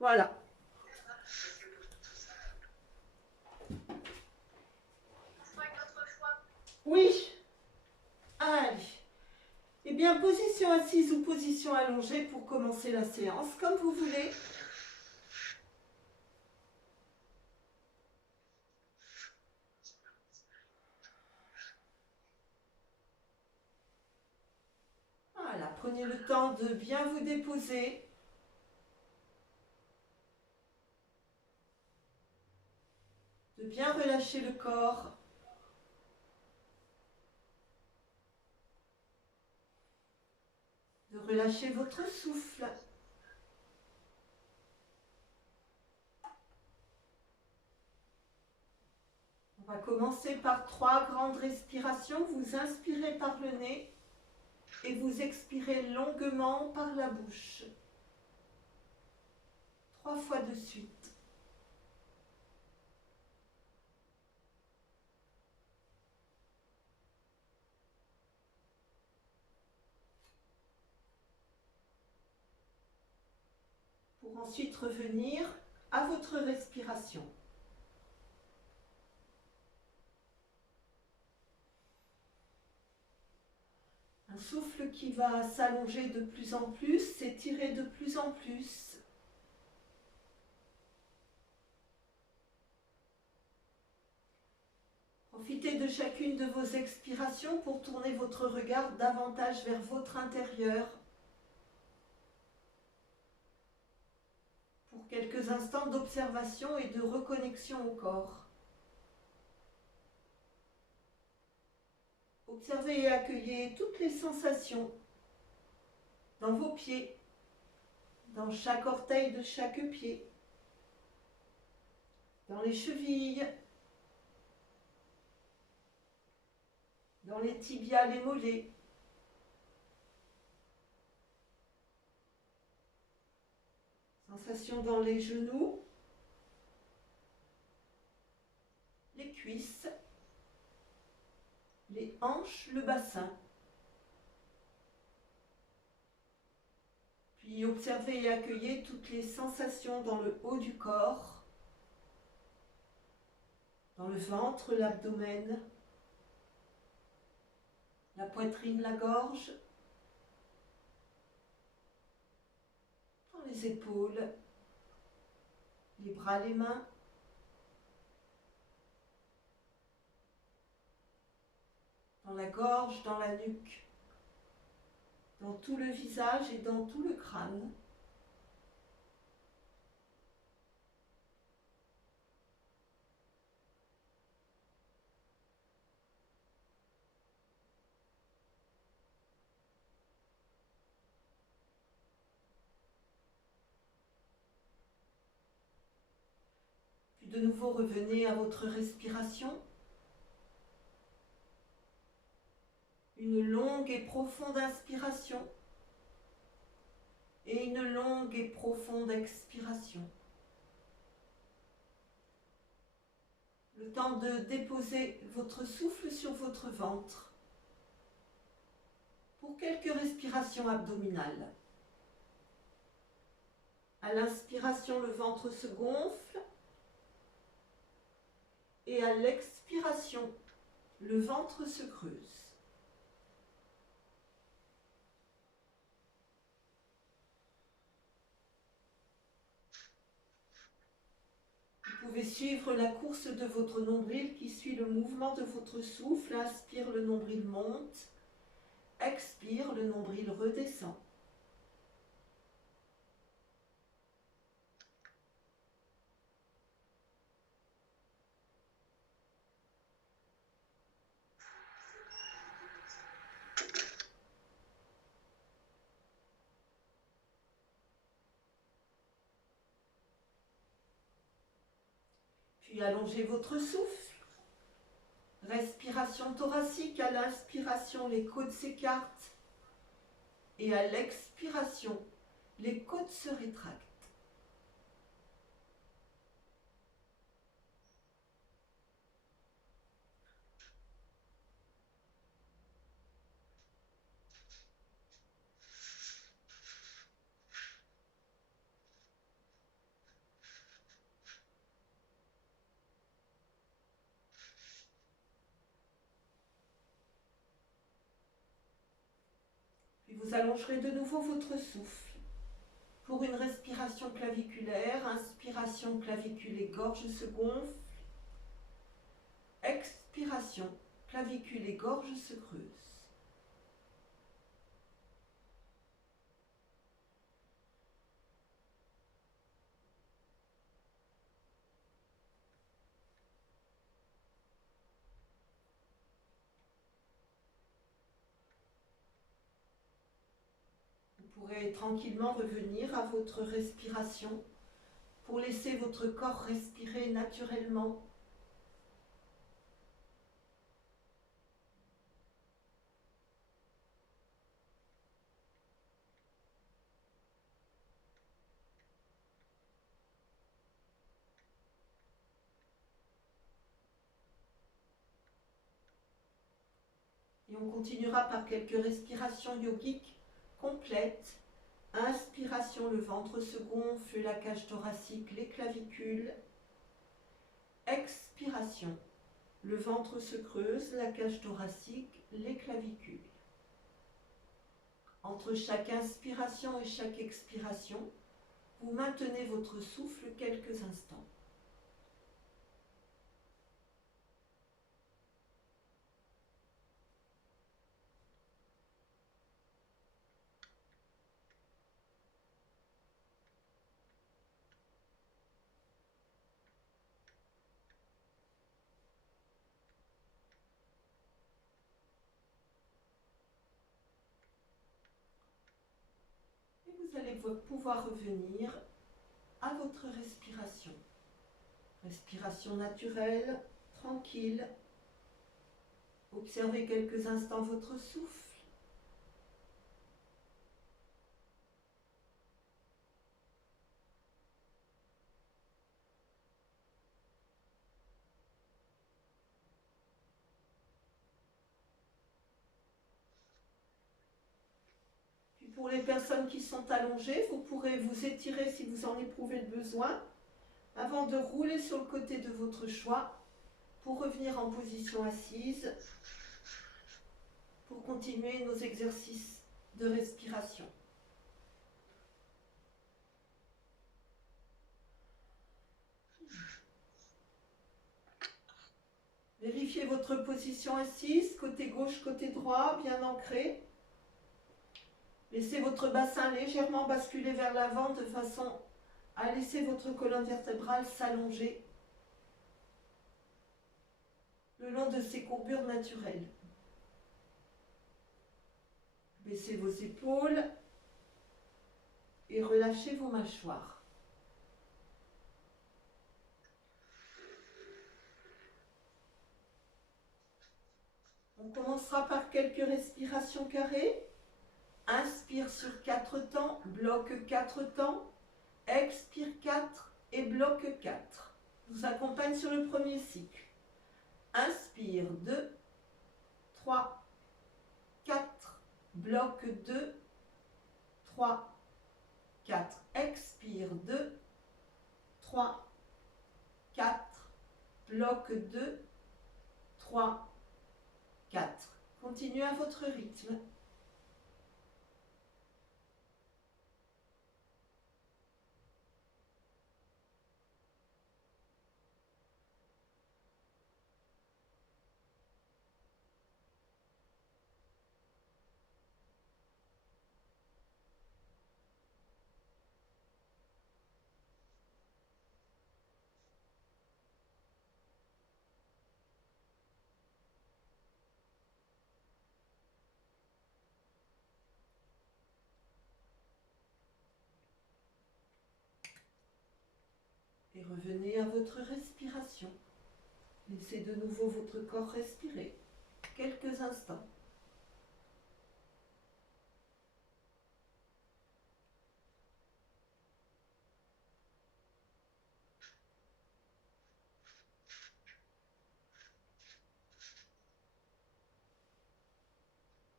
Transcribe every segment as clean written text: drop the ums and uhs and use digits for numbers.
Voilà. Oui. Allez. Eh bien, position assise ou position allongée pour commencer la séance, comme vous voulez. Voilà, prenez le temps de bien vous déposer. De bien relâcher le corps. De relâcher votre souffle. On va commencer par 3 grandes respirations. Vous inspirez par le nez et vous expirez longuement par la bouche. 3 fois de suite. Pour ensuite revenir à votre respiration. Un souffle qui va s'allonger de plus en plus, s'étirer de plus en plus. Profitez de chacune de vos expirations pour tourner votre regard davantage vers votre intérieur. Pour quelques instants d'observation et de reconnexion au corps. Observez et accueillez toutes les sensations dans vos pieds, dans chaque orteil de chaque pied, dans les chevilles, dans les tibias, les mollets. Sensations dans les genoux, les cuisses, les hanches, le bassin. Puis observez et accueillez toutes les sensations dans le haut du corps, dans le ventre, l'abdomen, la poitrine, la gorge, dans les épaules, les bras, les mains, dans la gorge, dans la nuque, dans tout le visage et dans tout le crâne. Puis de nouveau revenez à votre respiration. Une longue et profonde inspiration et une longue et profonde expiration. Le temps de déposer votre souffle sur votre ventre pour quelques respirations abdominales. À l'inspiration, le ventre se gonfle et à l'expiration, le ventre se creuse. Vous pouvez suivre la course de votre nombril qui suit le mouvement de votre souffle. Inspire, le nombril monte. Expire, le nombril redescend. Puis allongez votre souffle. Respiration thoracique. À l'inspiration, les côtes s'écartent. Et à l'expiration, les côtes se rétractent. Vous allongerez de nouveau votre souffle. Pour une respiration claviculaire, inspiration, clavicule et gorge se gonflent. Expiration, clavicule et gorge se creusent. Vous pourrez tranquillement revenir à votre respiration pour laisser votre corps respirer naturellement. Et on continuera par quelques respirations yogiques complètes. Inspiration, le ventre se gonfle, la cage thoracique, les clavicules. Expiration, le ventre se creuse, la cage thoracique, les clavicules. Entre chaque inspiration et chaque expiration, vous maintenez votre souffle quelques instants. Vous allez pouvoir revenir à votre respiration. Respiration naturelle, tranquille. Observez quelques instants votre souffle. Pour les personnes qui sont allongées, vous pourrez vous étirer si vous en éprouvez le besoin, avant de rouler sur le côté de votre choix pour revenir en position assise, pour continuer nos exercices de respiration. Vérifiez votre position assise, côté gauche, côté droit, bien ancré. Laissez votre bassin légèrement basculer vers l'avant de façon à laisser votre colonne vertébrale s'allonger le long de ses courbures naturelles. Baissez vos épaules et relâchez vos mâchoires. On commencera par quelques respirations carrées. Inspire sur 4 temps, bloque 4 temps, expire 4 et bloque 4. Je vous accompagne sur le premier cycle. Inspire 2, 3, 4, bloque 2, 3, 4. Expire 2, 3, 4, bloque 2, 3, 4. Continuez à votre rythme. Et revenez à votre respiration. Laissez de nouveau votre corps respirer quelques instants.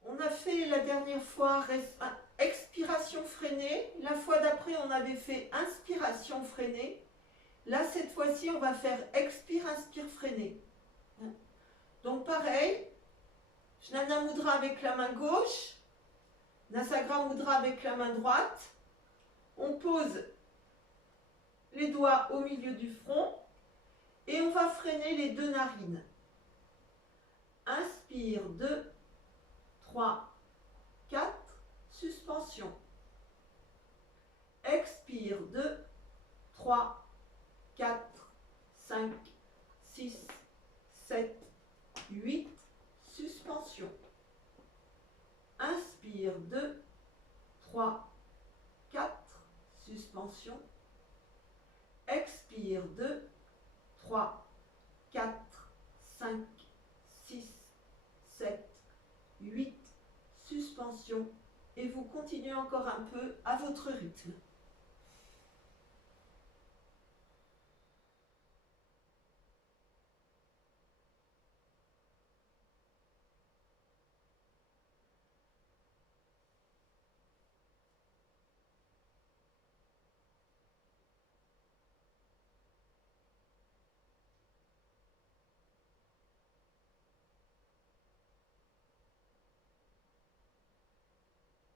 On a fait la dernière fois expiration freinée. La fois d'après, on avait fait inspiration freinée. Là, cette fois-ci, on va faire expire, inspire, freinée. Donc pareil, Jnana Mudra avec la main gauche, Nasagra Mudra avec la main droite. On pose les doigts au milieu du front et on va freiner les deux narines. Inspire, 2, 3, 4, suspension. Expire, 2, 3, 4, 5, 6, 7, 8, suspension. Inspire, 2, 3, 4, suspension. Expire, 2, 3, 4, 5, 6, 7, 8, suspension. Et vous continuez encore un peu à votre rythme.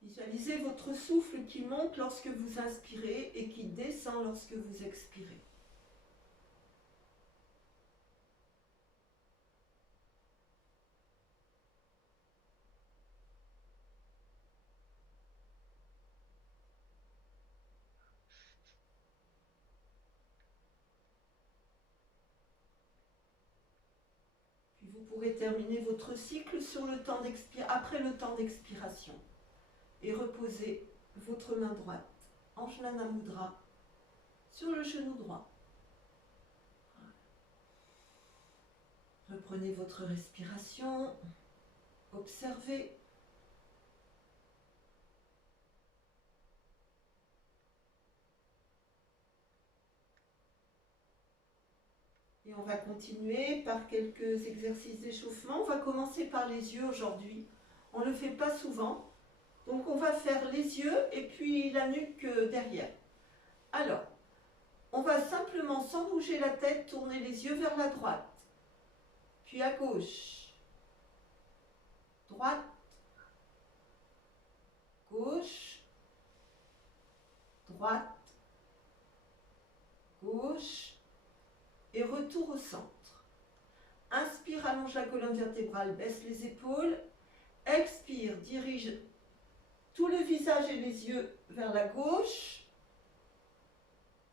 Visualisez votre souffle qui monte lorsque vous inspirez et qui descend lorsque vous expirez. Puis vous pourrez terminer votre cycle sur le temps après le temps d'expiration. Et reposez votre main droite, Anjaneyana Mudra, sur le genou droit. Reprenez votre respiration, observez. Et on va continuer par quelques exercices d'échauffement. On va commencer par les yeux aujourd'hui. On ne le fait pas souvent. Donc on va faire les yeux et puis la nuque derrière. Alors, on va simplement, sans bouger la tête, tourner les yeux vers la droite. Puis à gauche. Droite. Gauche. Droite. Gauche. Et retour au centre. Inspire, allonge la colonne vertébrale, baisse les épaules. Expire, dirige tout le visage et les yeux vers la gauche.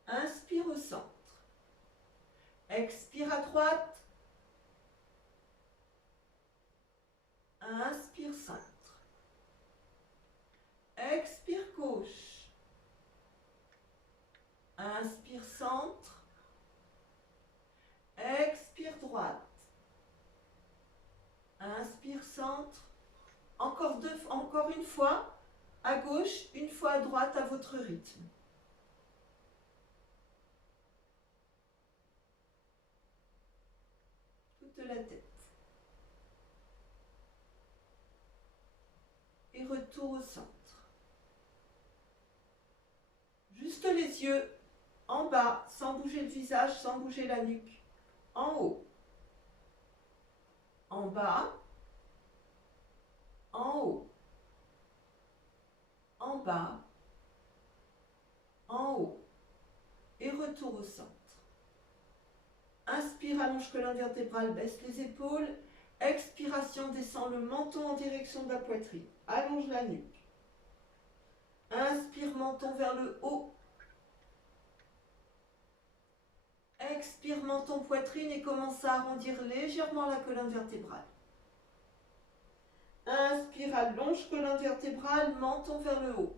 Inspire au centre. Expire à droite. Inspire centre. Expire gauche. Inspire centre. Expire droite. Inspire centre. Encore une fois. À gauche, une fois à droite à votre rythme. Toute la tête. Et retour au centre. Juste les yeux en bas, sans bouger le visage, sans bouger la nuque. En haut. En bas. En haut. En bas, en haut, et retour au centre. Inspire, allonge colonne vertébrale, baisse les épaules. Expiration, descend le menton en direction de la poitrine. Allonge la nuque. Inspire, menton vers le haut. Expire, menton, poitrine et commence à arrondir légèrement la colonne vertébrale. Inspire, allonge colonne vertébrale, menton vers le haut.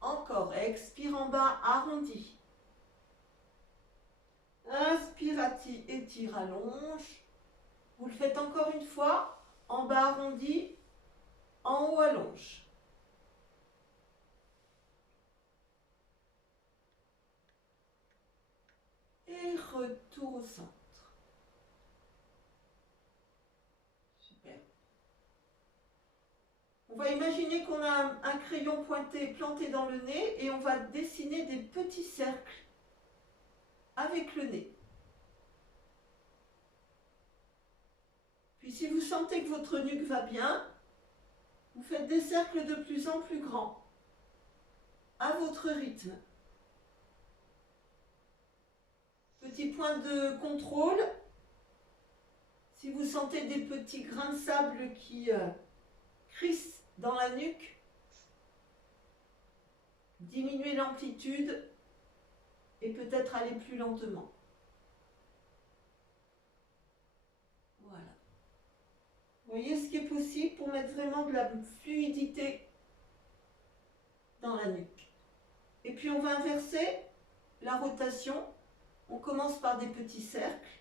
Encore, expire en bas, arrondi. Inspire, étire, allonge. Vous le faites encore une fois, en bas arrondi, en haut allonge. Et retour au centre. On va imaginer qu'on a un crayon pointé planté dans le nez et on va dessiner des petits cercles avec le nez. Puis si vous sentez que votre nuque va bien, Vous faites des cercles de plus en plus grands, à votre rythme. Petit point de contrôle. Si vous sentez des petits grains de sable qui crissent dans la nuque, diminuez l'amplitude et peut-être aller plus lentement. Voilà. Vous voyez ce qui est possible pour mettre vraiment de la fluidité dans la nuque. Et puis on va inverser la rotation. On commence par des petits cercles.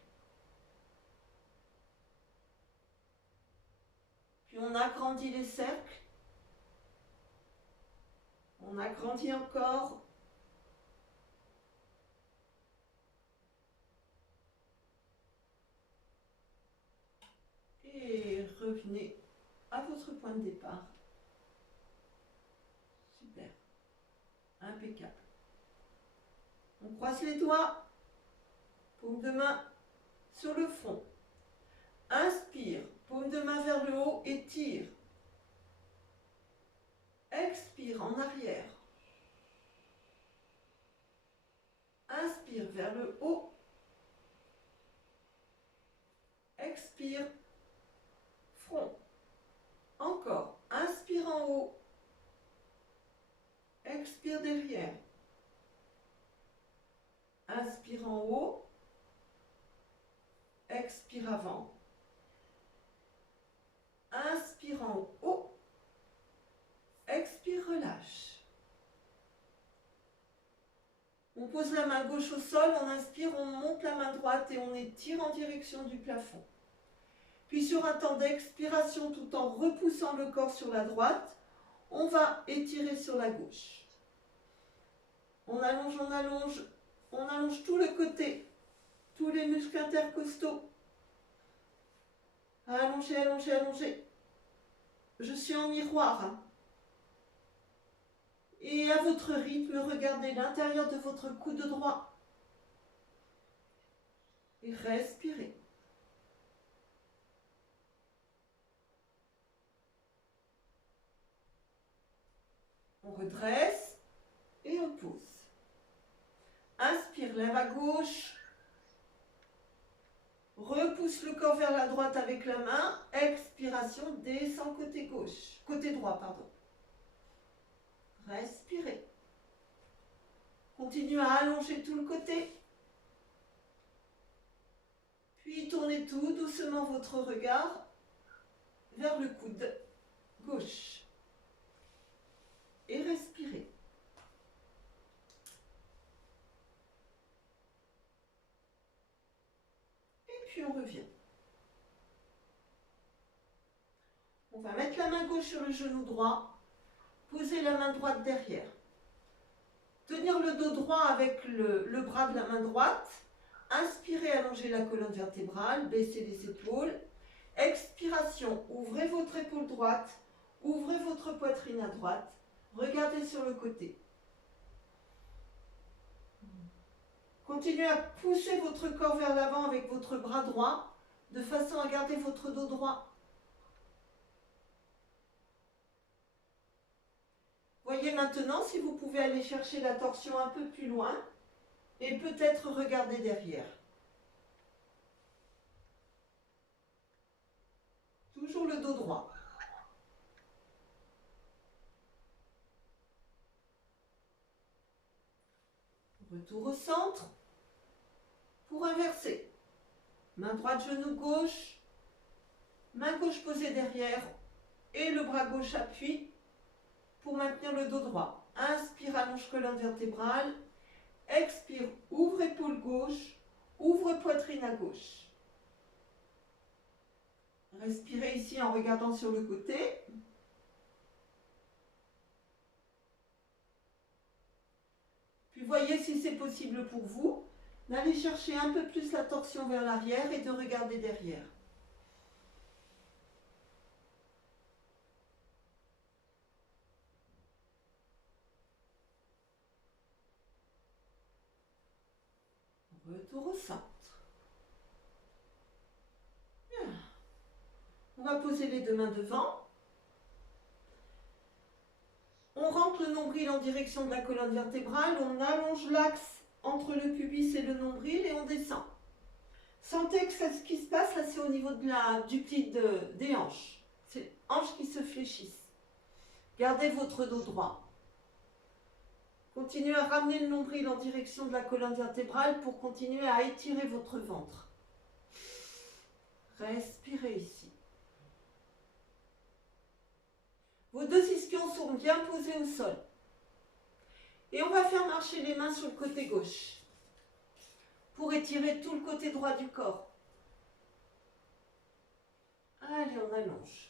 Puis on agrandit les cercles. On agrandit encore. Et revenez à votre point de départ. Super. Impeccable. On croise les doigts. Paume de main sur le front. Inspire. Paume de main vers le haut et tire. Expire en arrière. Inspire vers le haut. Expire. Front. Encore. Inspire en haut. Expire derrière. Inspire en haut. Expire avant. Inspire en haut. Expire, relâche. On pose la main gauche au sol, on inspire, on monte la main droite et on étire en direction du plafond. Puis sur un temps d'expiration, tout en repoussant le corps sur la droite, on va étirer sur la gauche. On allonge, on allonge, on allonge tout le côté, tous les muscles intercostaux. Allongez, allongez, allongez. Je suis en miroir. Et à votre rythme, regardez l'intérieur de votre coude droit. Et respirez. On redresse et on pose. Inspire, lève à gauche. Repousse le corps vers la droite avec la main. Expiration, descend côté gauche. Côté droit, pardon. Respirez. Continuez à allonger tout le côté. Puis tournez tout doucement votre regard vers le coude gauche. Et respirez. Et puis on revient. On va mettre la main gauche sur le genou droit. Poser la main droite derrière. Tenir le dos droit avec le bras de la main droite. Inspirez, allongez la colonne vertébrale, baissez les épaules. Expiration, ouvrez votre épaule droite, ouvrez votre poitrine à droite. Regardez sur le côté. Continuez à pousser votre corps vers l'avant avec votre bras droit, de façon à garder votre dos droit. Voyez maintenant si vous pouvez aller chercher la torsion un peu plus loin et peut-être regarder derrière. Toujours le dos droit. Retour au centre pour inverser. Main droite, genou gauche, main gauche posée derrière et le bras gauche appuie pour maintenir le dos droit. Inspire, allonge colonne vertébrale. Expire, ouvre épaule gauche, ouvre poitrine à gauche. Respirez ici en regardant sur le côté. Puis voyez si c'est possible pour vous d'aller chercher un peu plus la torsion vers l'arrière et de regarder derrière. Retour au centre. Bien. On va poser les deux mains devant. rentre le nombril en direction de la colonne vertébrale, on allonge l'axe entre le pubis et le nombril et on descend. Sentez que ce qui se passe là, c'est au niveau du pli des hanches. C'est les hanches qui se fléchissent. Gardez votre dos droit. Continuez à ramener le nombril en direction de la colonne vertébrale pour continuer à étirer votre ventre. Respirez ici. Vos deux ischions sont bien posés au sol. Et on va faire marcher les mains sur le côté gauche pour étirer tout le côté droit du corps. Allez, on allonge.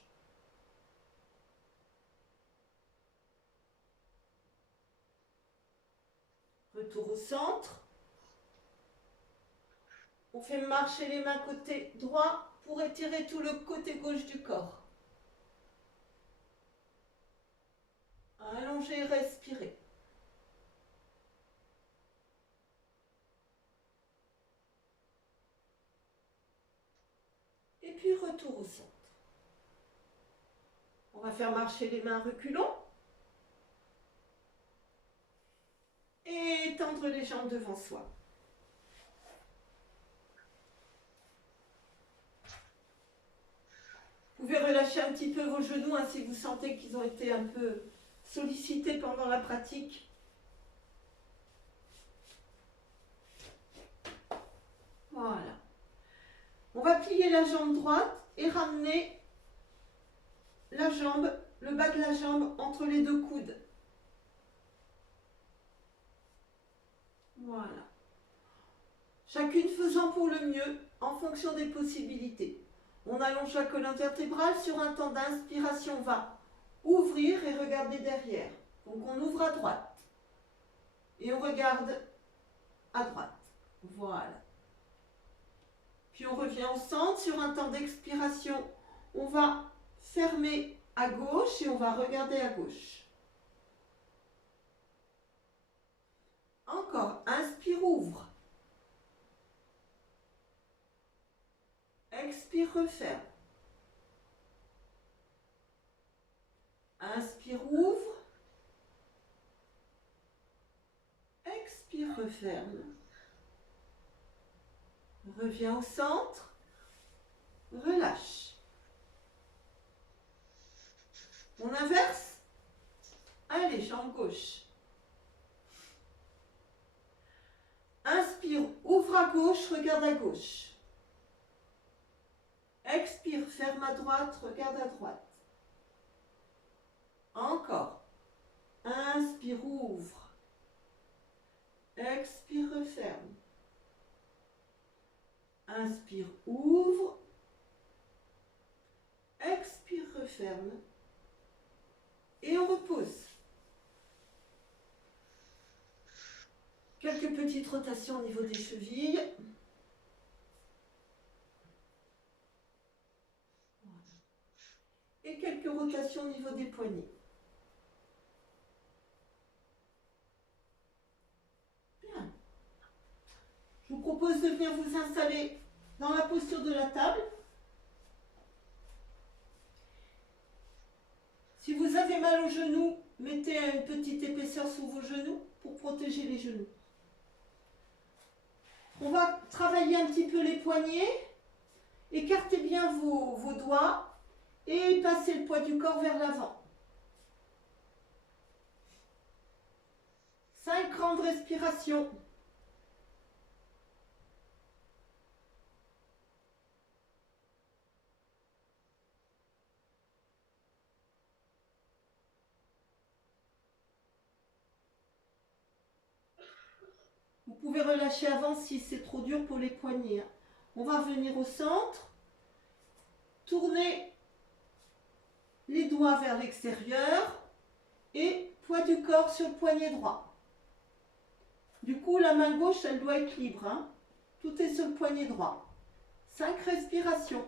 Retour au centre. On fait marcher les mains côté droit pour étirer tout le côté gauche du corps. Allongez, respirez. Et puis retour au centre. On va faire marcher les mains reculons. Et étendre les jambes devant soi. Vous pouvez relâcher un petit peu vos genoux hein, si vous sentez qu'ils ont été un peu sollicités pendant la pratique. Voilà. On va plier la jambe droite et ramener la jambe, le bas de la jambe entre les deux coudes. Voilà. Chacune faisant pour le mieux en fonction des possibilités. On allonge la colonne vertébrale sur un temps d'inspiration, on va ouvrir et regarder derrière. Donc on ouvre à droite et on regarde à droite. Voilà. Puis on revient au centre sur un temps d'expiration. On va fermer à gauche et on va regarder à gauche. Encore, inspire, ouvre. Expire, referme. Inspire, ouvre. Expire, referme. Reviens au centre. Relâche. On inverse. Allez, jambe gauche. Inspire, ouvre à gauche, regarde à gauche. Expire, ferme à droite, regarde à droite. Encore. Inspire, ouvre. Expire, referme. Inspire, ouvre. Expire, referme. Et on repose. Quelques petites rotations au niveau des chevilles. Et quelques rotations au niveau des poignets. Bien. Je vous propose de venir vous installer dans la posture de la table. Si vous avez mal aux genoux, mettez une petite épaisseur sous vos genoux pour protéger les genoux. On va travailler un petit peu les poignets. Écartez bien vos doigts et passez le poids du corps vers l'avant. 5 grandes respirations. Vous pouvez relâcher avant si c'est trop dur pour les poignets. On va venir au centre. Tournez les doigts vers l'extérieur et poids du corps sur le poignet droit. Du coup, la main gauche, elle doit être libre. Hein. Tout est sur le poignet droit. 5 respirations.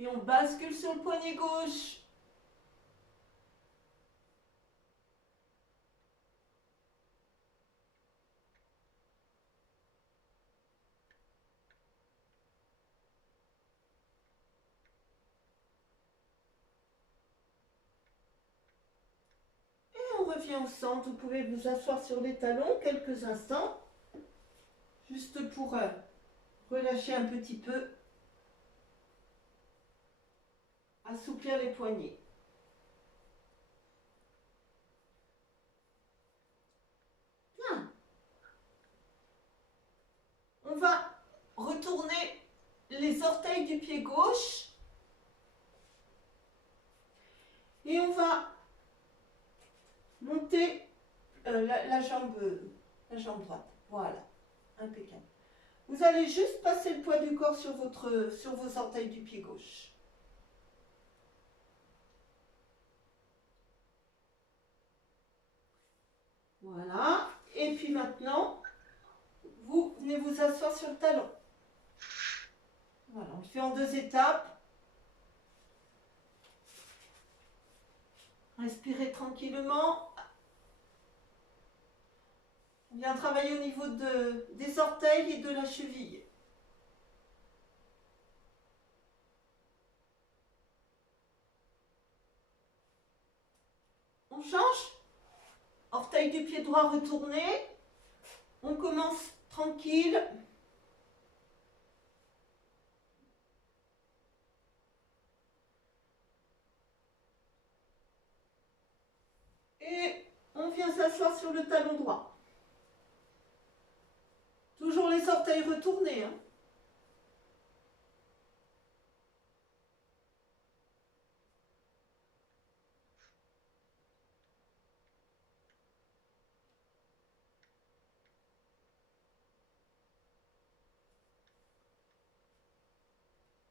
Puis on bascule sur le poignet gauche. On revient au centre, vous pouvez vous asseoir sur les talons quelques instants, juste pour relâcher un petit peu, assouplir les poignets. Bien. On va retourner les orteils du pied gauche et on va monter la jambe droite. Voilà, impeccable. Vous allez juste passer le poids du corps sur vos orteils du pied gauche. Voilà. Et puis maintenant, vous venez vous asseoir sur le talon. Voilà, on le fait en 2 étapes. Respirez tranquillement. On vient travailler au niveau des orteils et de la cheville. On change. Orteil du pied droit retourné. On commence tranquille. Et on vient s'asseoir sur le talon droit. Toujours les orteils retournés. Hein.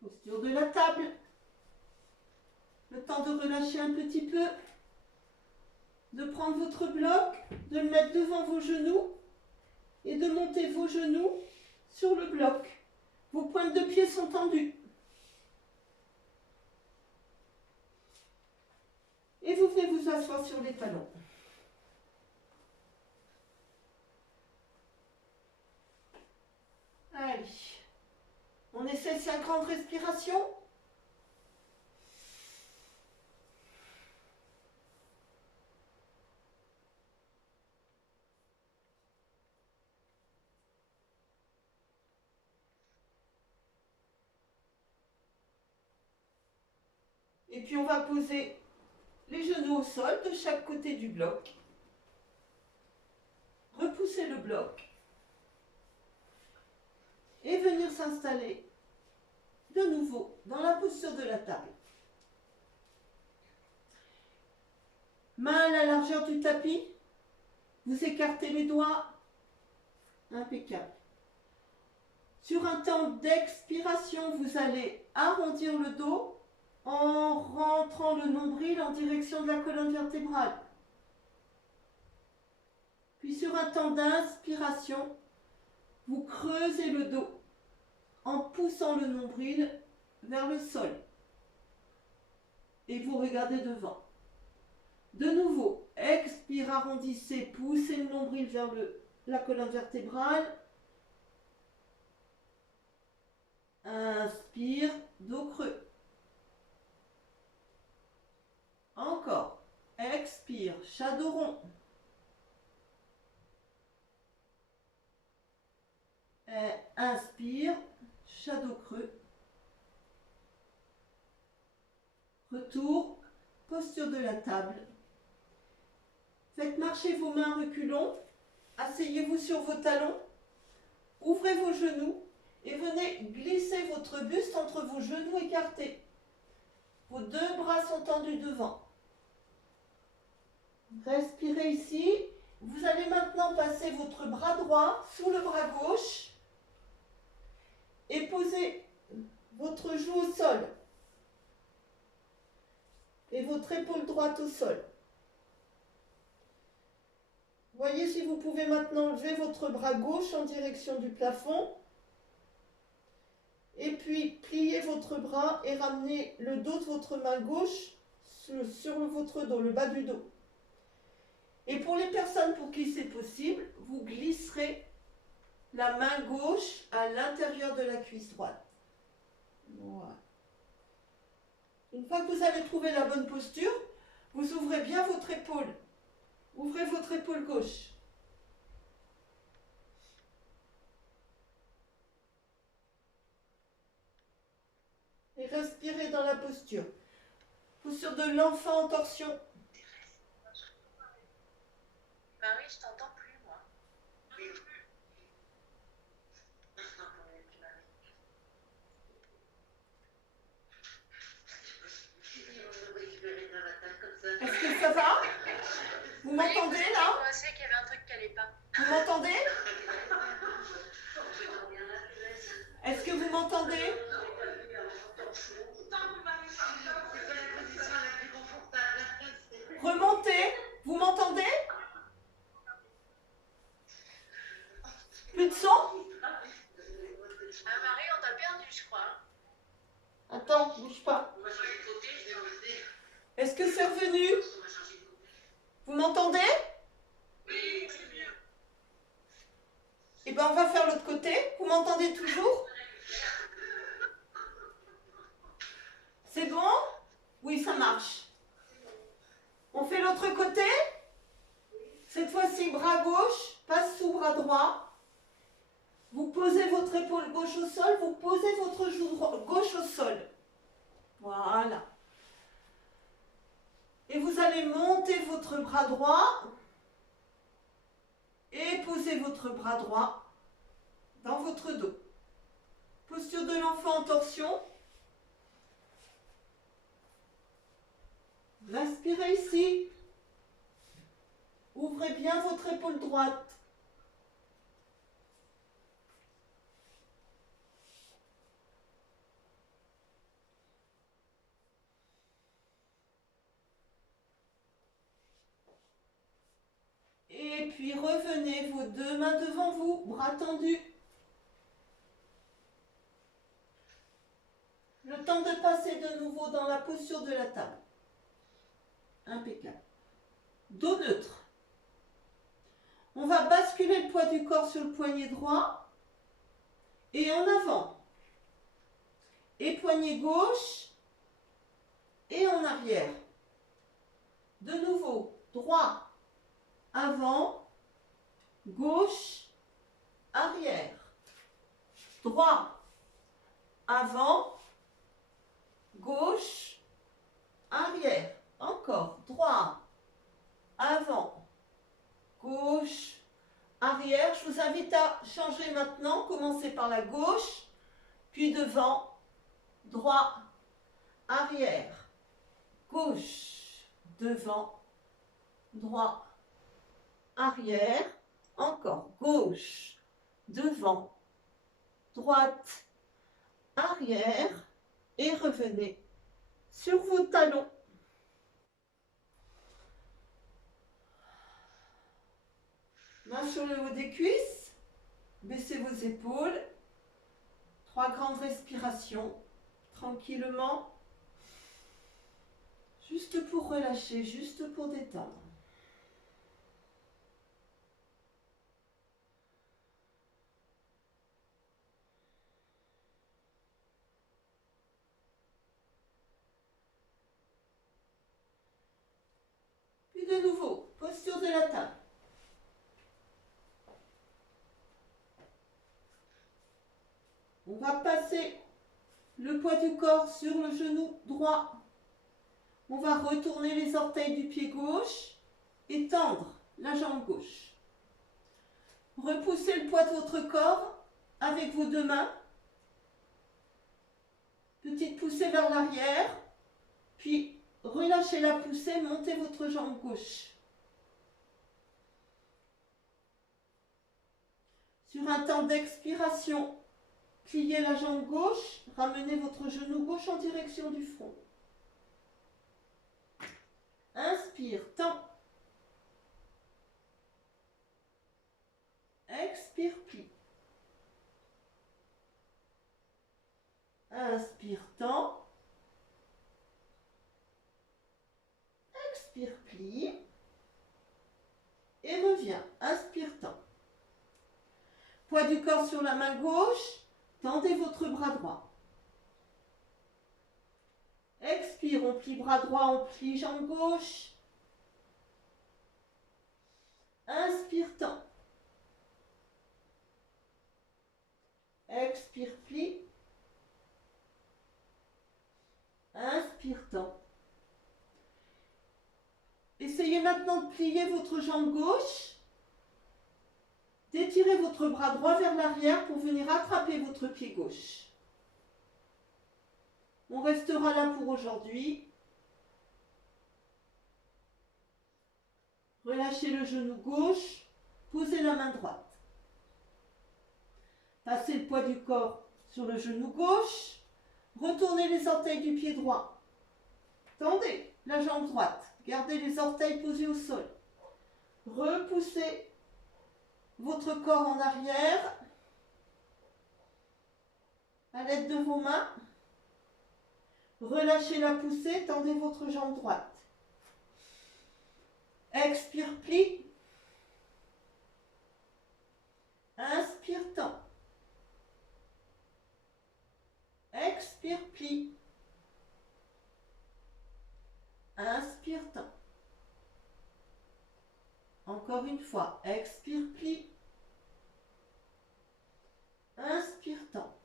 Posture de la table. Le temps de relâcher un petit peu. De prendre votre bloc, de le mettre devant vos genoux et de monter vos genoux sur le bloc. Vos pointes de pied sont tendues. Et vous venez vous asseoir sur les talons. Allez. On essaie 5 grandes respirations. Et puis on va poser les genoux au sol de chaque côté du bloc. Repousser le bloc. Et venir s'installer de nouveau dans la posture de la table. Main à la largeur du tapis. Vous écartez les doigts. Impeccable. Sur un temps d'expiration, vous allez arrondir le dos en rentrant le nombril en direction de la colonne vertébrale. Puis sur un temps d'inspiration, vous creusez le dos en poussant le nombril vers le sol. Et vous regardez devant. De nouveau, expire, arrondissez, poussez le nombril vers la colonne vertébrale. Inspire, dos creux. Encore. Expire, chat dos rond. Inspire, chat dos creux. Retour, posture de la table. Faites marcher vos mains reculons. Asseyez-vous sur vos talons. Ouvrez vos genoux et venez glisser votre buste entre vos genoux écartés. Vos 2 bras sont tendus devant. Respirez ici. Vous allez maintenant passer votre bras droit sous le bras gauche et poser votre joue au sol et votre épaule droite au sol. Voyez si vous pouvez maintenant lever votre bras gauche en direction du plafond Et puis, pliez votre bras et ramenez le dos de votre main gauche sur votre dos, le bas du dos. Et pour les personnes pour qui c'est possible, vous glisserez la main gauche à l'intérieur de la cuisse droite. Voilà. Une fois que vous avez trouvé la bonne posture, vous ouvrez bien votre épaule. Ouvrez votre épaule gauche. Et respirez dans la posture. Posture de l'enfant en torsion. Marie, je t'entends plus, moi. Est-ce que ça va? Vous m'entendez là? Je sais qu'il y avait un truc qui allait pas. Vous m'entendez? Est-ce que vous m'entendez? Remontez. Vous m'entendez? Plus de son? Ah Marie, on t'a perdu, je crois. Attends, bouge pas. Est-ce que c'est revenu? Vous m'entendez? Oui, c'est mieux. Eh bien, on va faire l'autre côté. Vous m'entendez toujours? C'est bon? Oui, ça marche. On fait l'autre côté? Cette fois-ci, bras gauche passe sous bras droit. Vous posez votre épaule gauche au sol, vous posez votre joue gauche au sol. Voilà. Et vous allez monter votre bras droit et poser votre bras droit dans votre dos. Posture de l'enfant en torsion. Respirez ici. Ouvrez bien votre épaule droite. Et puis revenez vos deux mains devant vous, bras tendus. Le temps de passer de nouveau dans la posture de la table. Impeccable. Dos neutre. On va basculer le poids du corps sur le poignet droit et en avant. Et poignet gauche et en arrière. De nouveau, droit, avant, gauche, arrière. Droit, avant, gauche, arrière. Encore, droit, avant, gauche, arrière. Je vous invite à changer maintenant. Commencez par la gauche, puis devant, droit, arrière, gauche, devant, droit, arrière. Encore, gauche, devant, droite, arrière. Et revenez sur vos talons. Main sur le haut des cuisses, baissez vos épaules, 3 grandes respirations, tranquillement, juste pour relâcher, juste pour détendre. Puis de nouveau, posture de la table. On va passer le poids du corps sur le genou droit. On va retourner les orteils du pied gauche et tendre la jambe gauche. Repoussez le poids de votre corps avec vos deux mains. Petite poussée vers l'arrière, puis relâchez la poussée, montez votre jambe gauche. Sur un temps d'expiration, pliez la jambe gauche, ramenez votre genou gauche en direction du front. Inspire, tends. Expire, plie. Inspire, tend. Expire, plie. Et reviens. Inspire, tend. Poids du corps sur la main gauche. Tendez votre bras droit. Expire, on plie bras droit, on plie jambe gauche. Inspire, tend. Expire, plie. Inspire, tend. Essayez maintenant de plier votre jambe gauche. D'étirer votre bras droit vers l'arrière pour venir attraper votre pied gauche. On restera là pour aujourd'hui. Relâchez le genou gauche, posez la main droite. Passez le poids du corps sur le genou gauche. Retournez les orteils du pied droit. Tendez la jambe droite. Gardez les orteils posés au sol. Repoussez votre corps en arrière à l'aide de vos mains. Relâchez la poussée, tendez votre jambe droite. Expire, plie. Inspire, tend. Expire, plie. Inspire, tend. Encore une fois, expire, plie. Inspire, tend.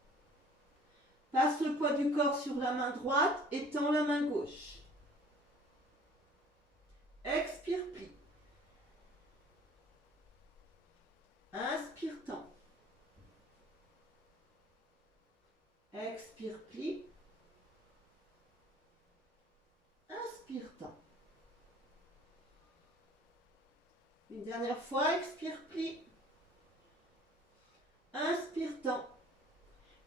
Passe le poids du corps sur la main droite et tend la main gauche. Expire, plie. Inspire, tend. Expire, plie. Inspire, tend. Une dernière fois, expire, plie. Inspire, tend.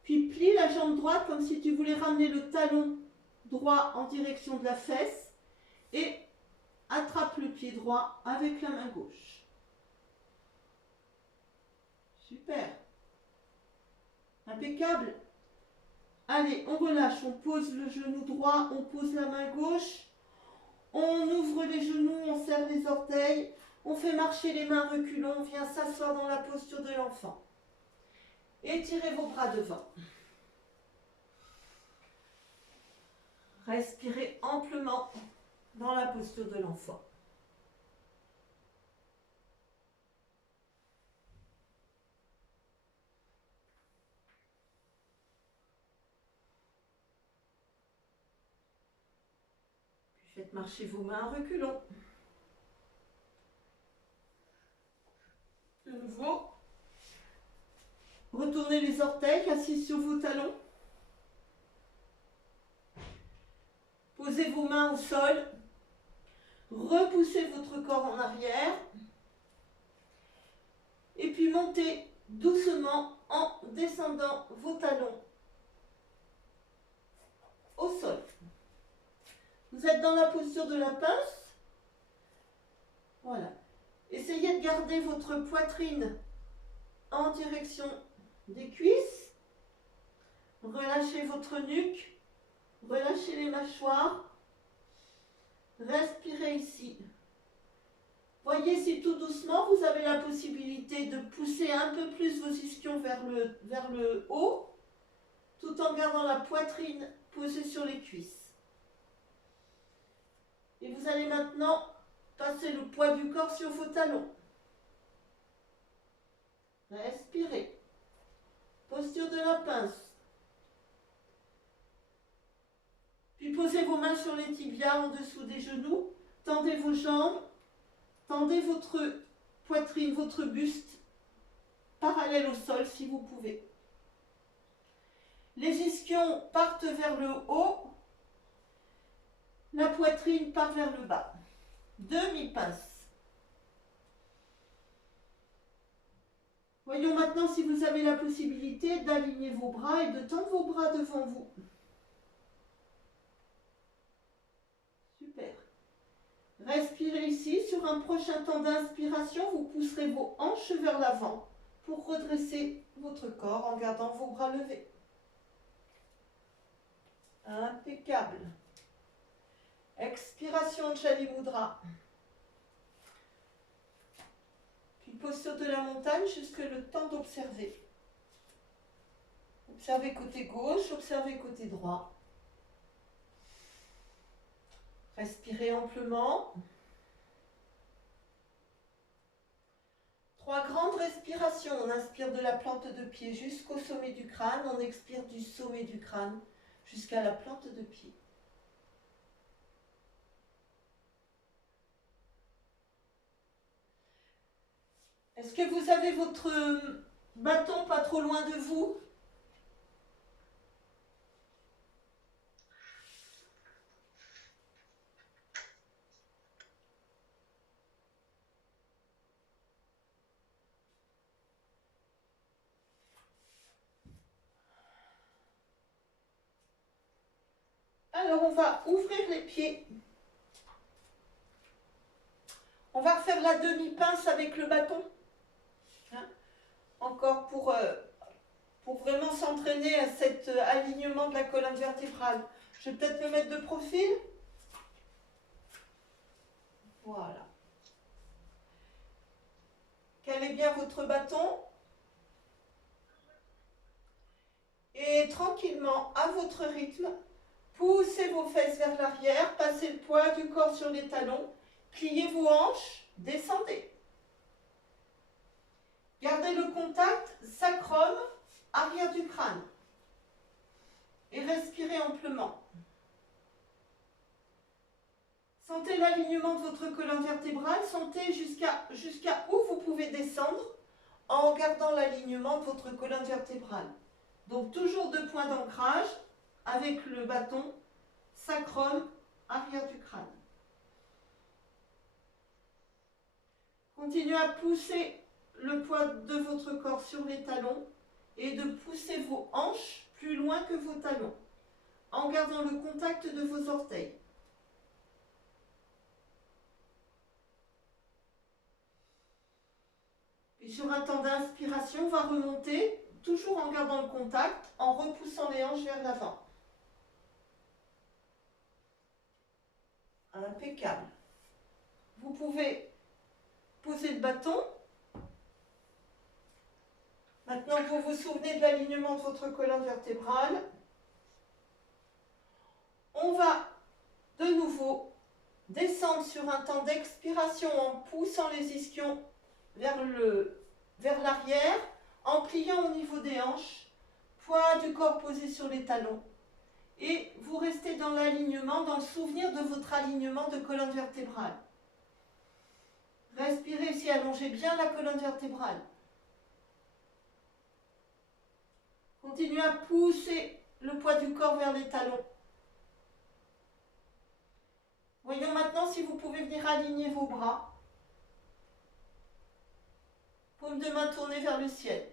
Puis plie la jambe droite comme si tu voulais ramener le talon droit en direction de la fesse et attrape le pied droit avec la main gauche. Super. Impeccable. Allez, on relâche, on pose le genou droit, on pose la main gauche, on ouvre les genoux, on serre les orteils, on fait marcher les mains reculons, on vient s'asseoir dans la posture de l'enfant. Étirez vos bras devant. Respirez amplement dans la posture de l'enfant. Faites marcher vos mains à reculons. De nouveau, retournez les orteils assis sur vos talons. Posez vos mains au sol. Repoussez votre corps en arrière. Et puis montez doucement en descendant vos talons au sol. Vous êtes dans la posture de la pince. Voilà. Essayez de garder votre poitrine en direction des cuisses. Relâchez votre nuque. Relâchez les mâchoires. Respirez ici. Voyez si tout doucement vous avez la possibilité de pousser un peu plus vos ischions vers le haut, tout en gardant la poitrine posée sur les cuisses. Et vous allez maintenant passer le poids du corps sur vos talons. Respirez. Posture de la pince. Puis posez vos mains sur les tibias en dessous des genoux. Tendez vos jambes. Tendez votre poitrine, votre buste parallèle au sol si vous pouvez. Les ischions partent vers le haut. La poitrine part vers le bas. Demi-pince. Voyons maintenant si vous avez la possibilité d'aligner vos bras et de tendre vos bras devant vous. Super. Respirez ici. Sur un prochain temps d'inspiration, vous pousserez vos hanches vers l'avant pour redresser votre corps en gardant vos bras levés. Impeccable. Expiration Anjali Mudra. Puis posture de la montagne jusque le temps d'observer. Observez côté gauche, observez côté droit. Respirez amplement. 3 grandes respirations. On inspire de la plante de pied jusqu'au sommet du crâne. On expire du sommet du crâne jusqu'à la plante de pied. Est-ce que vous avez votre bâton pas trop loin de vous? Alors on va ouvrir les pieds. On va refaire la demi-pince avec le bâton. Hein? Encore pour vraiment s'entraîner à cet alignement de la colonne vertébrale. Je vais peut-être me mettre de profil. Voilà. Calez bien votre bâton. Et tranquillement, à votre rythme, poussez vos fesses vers l'arrière, passez le poids du corps sur les talons, pliez vos hanches, descendez. Gardez le contact sacrum, arrière du crâne. Et respirez amplement. Sentez l'alignement de votre colonne vertébrale, sentez jusqu'à où vous pouvez descendre en gardant l'alignement de votre colonne vertébrale. Donc toujours 2 points d'ancrage avec le bâton sacrum, arrière du crâne. Continuez à pousser le poids de votre corps sur les talons et de pousser vos hanches plus loin que vos talons en gardant le contact de vos orteils. Et sur un temps d'inspiration, on va remonter, toujours en gardant le contact, en repoussant les hanches vers l'avant. Impeccable. Vous pouvez poser le bâton. Maintenant que vous vous souvenez de l'alignement de votre colonne vertébrale, on va de nouveau descendre sur un temps d'expiration en poussant les ischions vers l'arrière, en pliant au niveau des hanches, poids du corps posé sur les talons. Et vous restez dans l'alignement, dans le souvenir de votre alignement de colonne vertébrale. Respirez ici, allongez bien la colonne vertébrale. Continuez à pousser le poids du corps vers les talons. Voyons maintenant si vous pouvez venir aligner vos bras. Paume de main tournée vers le ciel.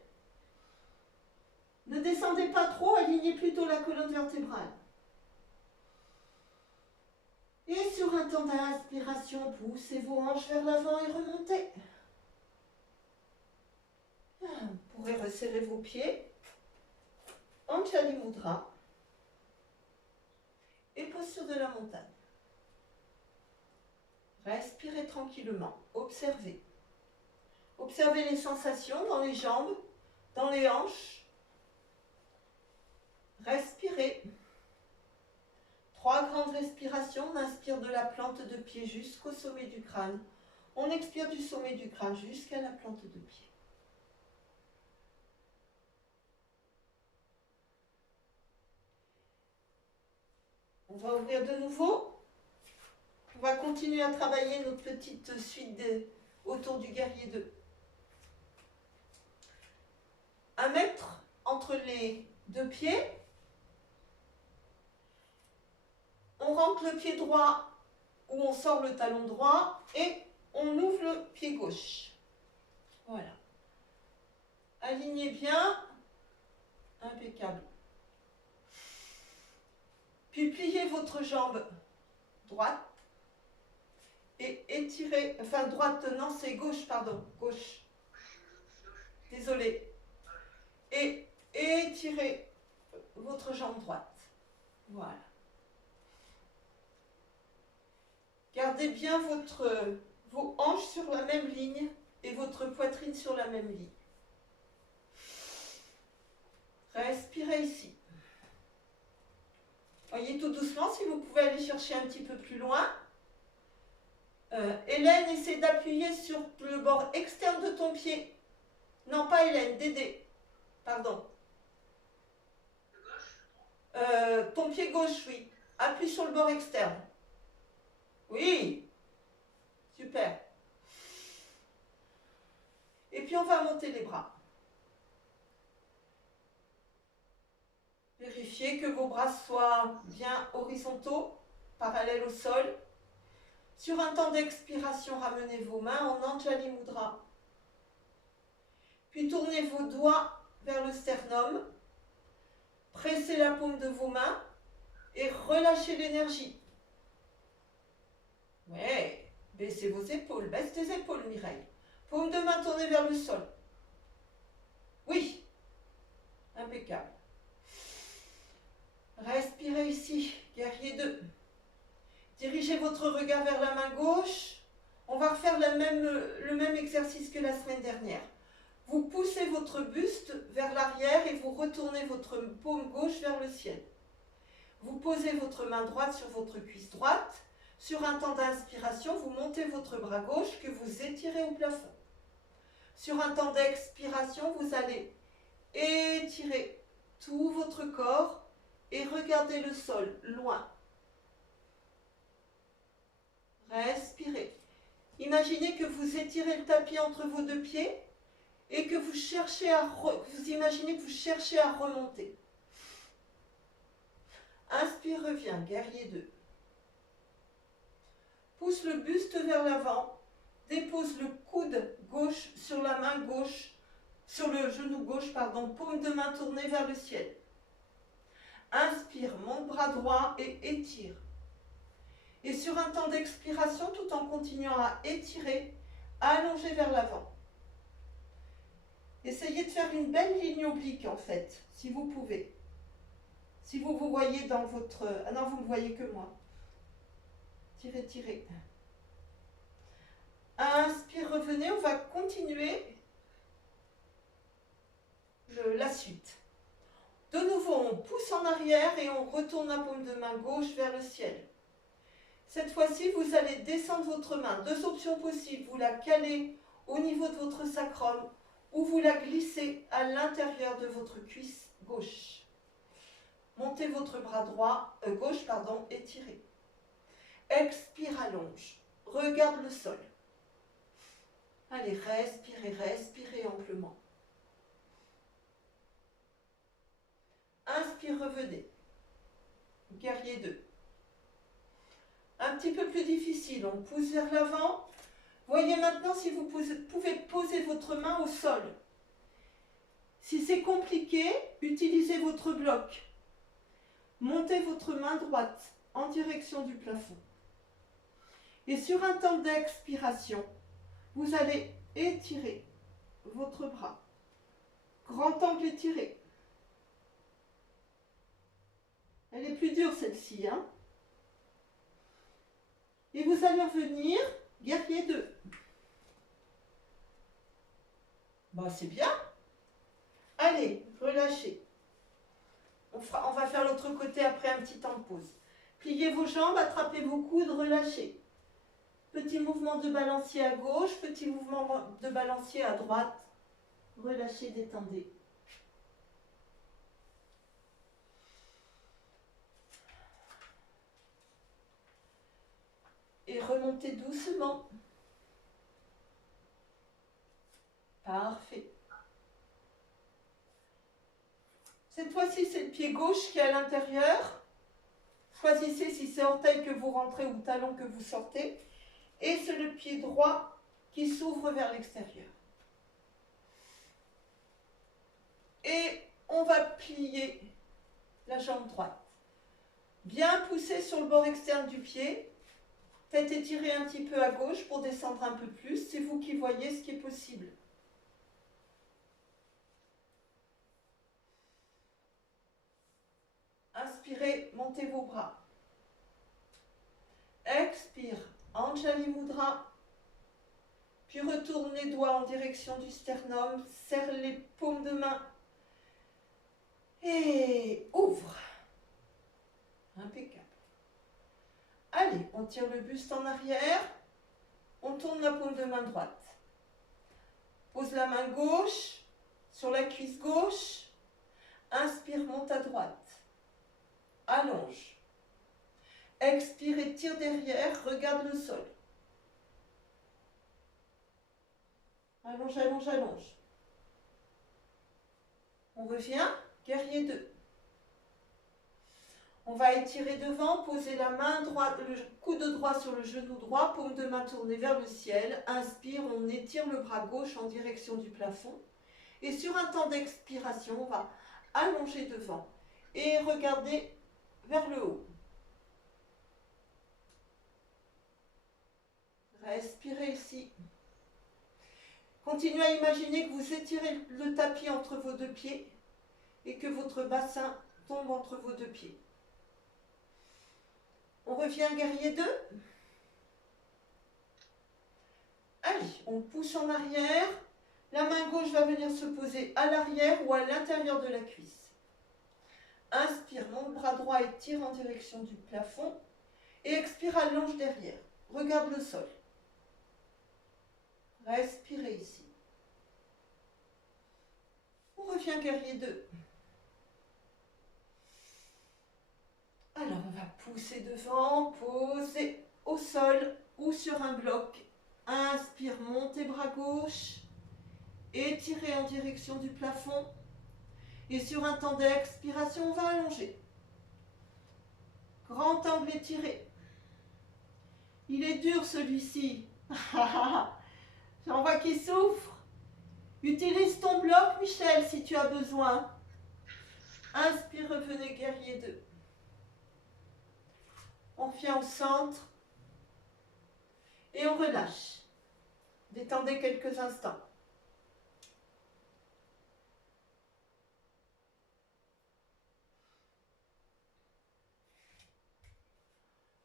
Ne descendez pas trop, alignez plutôt la colonne vertébrale. Et sur un temps d'inspiration, poussez vos hanches vers l'avant et remontez. Vous pourrez resserrer vos pieds. Anjali Mudra. Et posture de la montagne. Respirez tranquillement. Observez. Observez les sensations dans les jambes, dans les hanches. Respirez. 3 grandes respirations. On inspire de la plante de pied jusqu'au sommet du crâne. On expire du sommet du crâne jusqu'à la plante de pied. On va ouvrir de nouveau. On va continuer à travailler notre petite suite autour du guerrier 2. 1 mètre entre les 2 pieds. On rentre le pied droit où on sort le talon droit et on ouvre le pied gauche. Voilà. Alignez bien. Impeccable. Puis pliez votre jambe droite et étirez, enfin droite, non c'est gauche, pardon, gauche. Désolée. Et étirez votre jambe droite. Voilà. Gardez bien vos hanches sur la même ligne et votre poitrine sur la même ligne. Respirez ici. Voyez tout doucement si vous pouvez aller chercher un petit peu plus loin. Hélène, essaie d'appuyer sur le bord externe de ton pied. Non, pas Hélène, Dédé. Pardon. Ton pied gauche, oui. Appuie sur le bord externe. Oui. Super. Et puis on va monter les bras. Vérifiez que vos bras soient bien horizontaux, parallèles au sol. Sur un temps d'expiration, ramenez vos mains en Anjali Mudra. Puis tournez vos doigts vers le sternum. Pressez la paume de vos mains et relâchez l'énergie. Ouais, baissez vos épaules, baisse tes épaules Mireille. Paume de main tournée vers le sol. Oui, impeccable. Respirez ici, guerrier 2. Dirigez votre regard vers la main gauche. On va refaire le même exercice que la semaine dernière. Vous poussez votre buste vers l'arrière et vous retournez votre paume gauche vers le ciel. Vous posez votre main droite sur votre cuisse droite. Sur un temps d'inspiration, vous montez votre bras gauche que vous étirez au plafond. Sur un temps d'expiration, vous allez étirer tout votre corps et regardez le sol loin. Respirez. Imaginez que vous étirez le tapis entre vos deux pieds et que vous imaginez que vous cherchez à remonter. Inspire, reviens, guerrier 2. Pousse le buste vers l'avant. Dépose le coude gauche sur la main gauche, sur le genou gauche, pardon, paume de main tournée vers le ciel. Inspire, monte bras droit et étire. Et sur un temps d'expiration, tout en continuant à étirer, allongez vers l'avant. Essayez de faire une belle ligne oblique en fait, si vous pouvez. Si vous vous voyez dans votre... Ah non, vous ne voyez que moi. Tirez, tirez. Inspire, revenez, on va continuer la suite. De nouveau, on pousse en arrière et on retourne la paume de main gauche vers le ciel. Cette fois-ci, vous allez descendre votre main. Deux options possibles. Vous la calez au niveau de votre sacrum ou vous la glissez à l'intérieur de votre cuisse gauche. Montez votre bras gauche, étirez. Expire, allonge. Regarde le sol. Allez, respirez, respirez amplement. Inspire, revenez. Guerrier 2. Un petit peu plus difficile, on pousse vers l'avant. Voyez maintenant si vous pouvez poser votre main au sol. Si c'est compliqué, utilisez votre bloc. Montez votre main droite en direction du plafond. Et sur un temps d'expiration, vous allez étirer votre bras. Grand angle étiré. Elle est plus dure celle-ci, hein? Et vous allez revenir, guerrier 2. Bon, c'est bien. Allez, relâchez. On va faire l'autre côté après un petit temps de pause. Pliez vos jambes, attrapez vos coudes, relâchez. Petit mouvement de balancier à gauche, petit mouvement de balancier à droite. Relâchez, détendez. Et remontez doucement. Parfait. Cette fois-ci, c'est le pied gauche qui est à l'intérieur. Choisissez si c'est orteil que vous rentrez ou talon que vous sortez. Et c'est le pied droit qui s'ouvre vers l'extérieur. Et on va plier la jambe droite. Bien pousser sur le bord externe du pied. Faites étirer un petit peu à gauche pour descendre un peu plus. C'est vous qui voyez ce qui est possible. Inspirez. Inspirez, montez vos bras. Expire, Anjali Mudra. Puis retourne les doigts en direction du sternum, serre les paumes de main et ouvre. Impeccable. Allez, on tire le buste en arrière, on tourne la paume de main droite. Pose la main gauche sur la cuisse gauche, inspire, monte à droite, allonge. Expire et tire derrière, regarde le sol. Allonge, allonge, allonge. On revient, guerrier 2. On va étirer devant, poser la main droite, le coude droit sur le genou droit, paume de main tournée vers le ciel. Inspire, on étire le bras gauche en direction du plafond. Et sur un temps d'expiration, on va allonger devant et regarder vers le haut. Respirez ici. Continuez à imaginer que vous étirez le tapis entre vos deux pieds et que votre bassin tombe entre vos deux pieds. On revient guerrier 2. Allez, on pousse en arrière. La main gauche va venir se poser à l'arrière ou à l'intérieur de la cuisse. Inspire, monte bras droit et tire en direction du plafond. Et expire, allonge derrière. Regarde le sol. Respirez ici. On revient guerrier 2. Alors on va pousser devant, poser au sol ou sur un bloc. Inspire, montez bras gauche. Étirez en direction du plafond. Et sur un temps d'expiration, on va allonger. Grand angle étiré. Il est dur celui-ci. J'en vois qui souffre. Utilise ton bloc, Michel, si tu as besoin. Inspire, revenez, guerrier 2. On revient au centre. Et on relâche. Détendez quelques instants.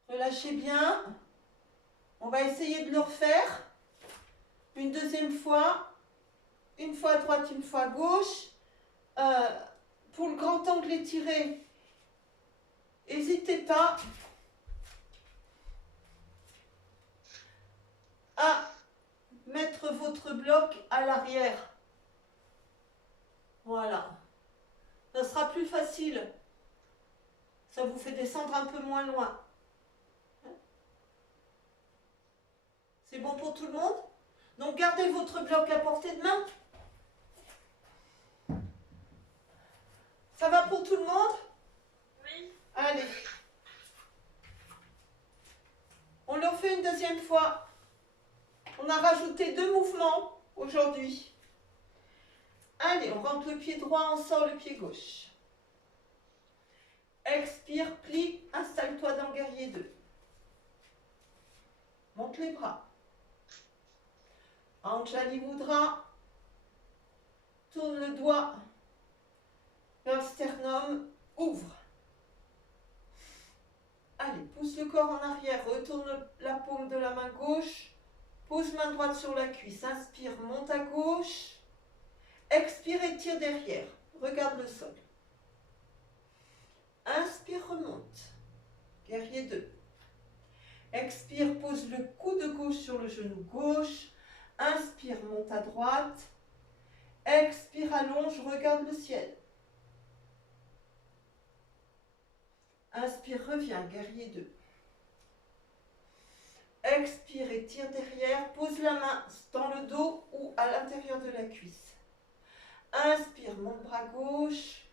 Relâchez bien. On va essayer de le refaire. Une deuxième fois. Une fois à droite, une fois à gauche. Pour le grand angle étiré, n'hésitez pas à mettre votre bloc à l'arrière. Voilà. Ça sera plus facile. Ça vous fait descendre un peu moins loin. C'est bon pour tout le monde? Donc gardez votre bloc à portée de main. Ça va pour tout le monde? Oui. Allez. On le refait une deuxième fois. On a rajouté 2 mouvements aujourd'hui. Allez, on rentre le pied droit, on sort le pied gauche. Expire, plie, installe-toi dans guerrier 2. Monte les bras. Anjali Mudra. Tourne le doigt vers le sternum. Ouvre. Allez, pousse le corps en arrière. Retourne la paume de la main gauche. Pose main droite sur la cuisse. Inspire, monte à gauche. Expire et tire derrière. Regarde le sol. Inspire, remonte. Guerrier 2. Expire, pose le coude gauche sur le genou gauche. Inspire, monte à droite. Expire, allonge, regarde le ciel. Inspire, reviens, guerrier 2. Expire et tire derrière. Pose la main dans le dos ou à l'intérieur de la cuisse. Inspire, monte bras gauche.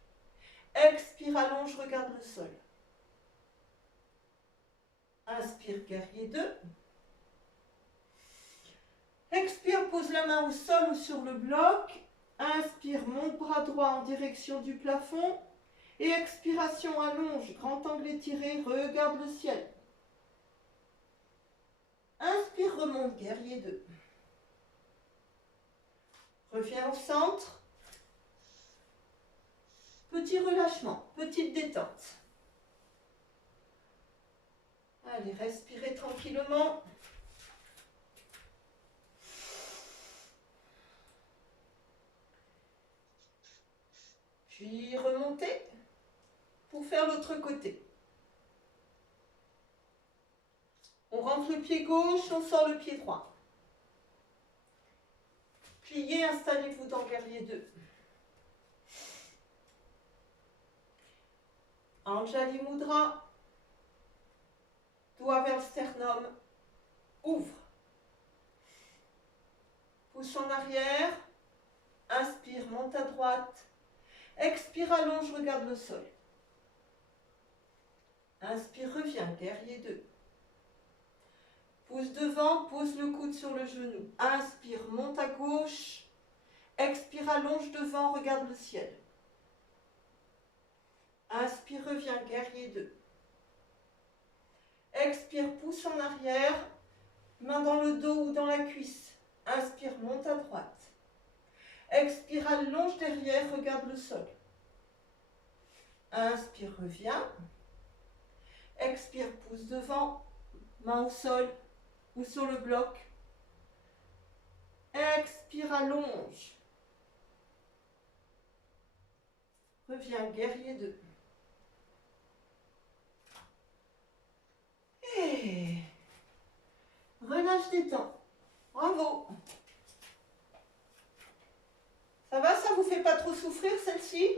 Expire, allonge, regarde le sol. Inspire, guerrier 2. Expire, pose la main au sol ou sur le bloc. Inspire, monte bras droit en direction du plafond. Et expiration, allonge, grand angle étiré, regarde le ciel. Inspire, remonte, guerrier 2. Reviens au centre. Petit relâchement, petite détente. Allez, respirez tranquillement. Puis remontez pour faire l'autre côté. On rentre le pied gauche, on sort le pied droit. Pliez, installez-vous dans guerrier 2. Anjali Mudra. Doigt vers le sternum. Ouvre. Pousse en arrière. Inspire, monte à droite. Expire, allonge, regarde le sol. Inspire, reviens, guerrier 2. Pousse devant, pose le coude sur le genou. Inspire, monte à gauche. Expire, allonge devant, regarde le ciel. Inspire, reviens, guerrier 2. Expire, pousse en arrière. Main dans le dos ou dans la cuisse. Inspire, monte à droite. Expire, allonge derrière, regarde le sol. Inspire, reviens. Expire, pousse devant. Main au sol ou sur le bloc. Expire, allonge. Reviens, guerrier 2. Et relâche des temps. Bravo. Ça va, ça vous fait pas trop souffrir celle-ci?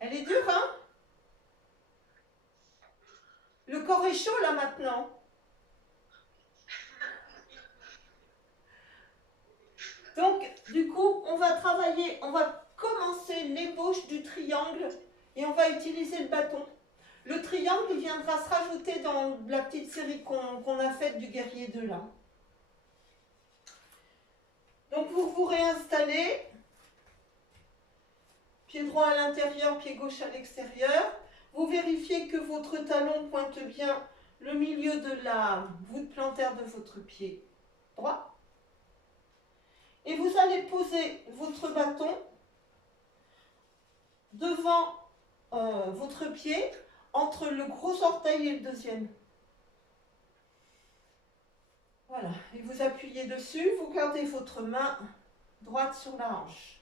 Elle est dure, hein? Le corps est chaud là maintenant. Donc, du coup, on va travailler, on va commencer l'ébauche du triangle et on va utiliser le bâton. Le triangle, il viendra se rajouter dans la petite série qu'on a faite du guerrier 2 là. Donc, vous vous réinstallez. Pied droit à l'intérieur, pied gauche à l'extérieur. Vous vérifiez que votre talon pointe bien le milieu de la voûte plantaire de votre pied droit. Et vous allez poser votre bâton devant votre pied, entre le gros orteil et le deuxième. Voilà, et vous appuyez dessus, vous gardez votre main droite sur la hanche.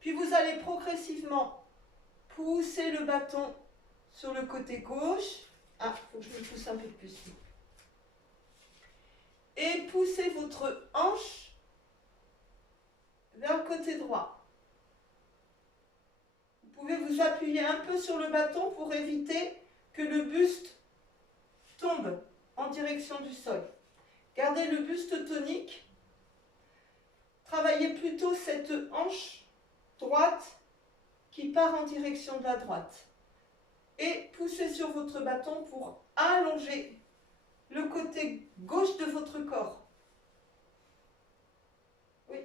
Puis vous allez progressivement pousser le bâton sur le côté gauche. Ah, il faut que je me pousse un peu plus. Et poussez votre hanche vers le côté droit. Vous pouvez vous appuyer un peu sur le bâton pour éviter que le buste tombe en direction du sol. Gardez le buste tonique. Travaillez plutôt cette hanche droite qui part en direction de la droite. Et poussez sur votre bâton pour allonger le côté gauche de votre corps. Oui.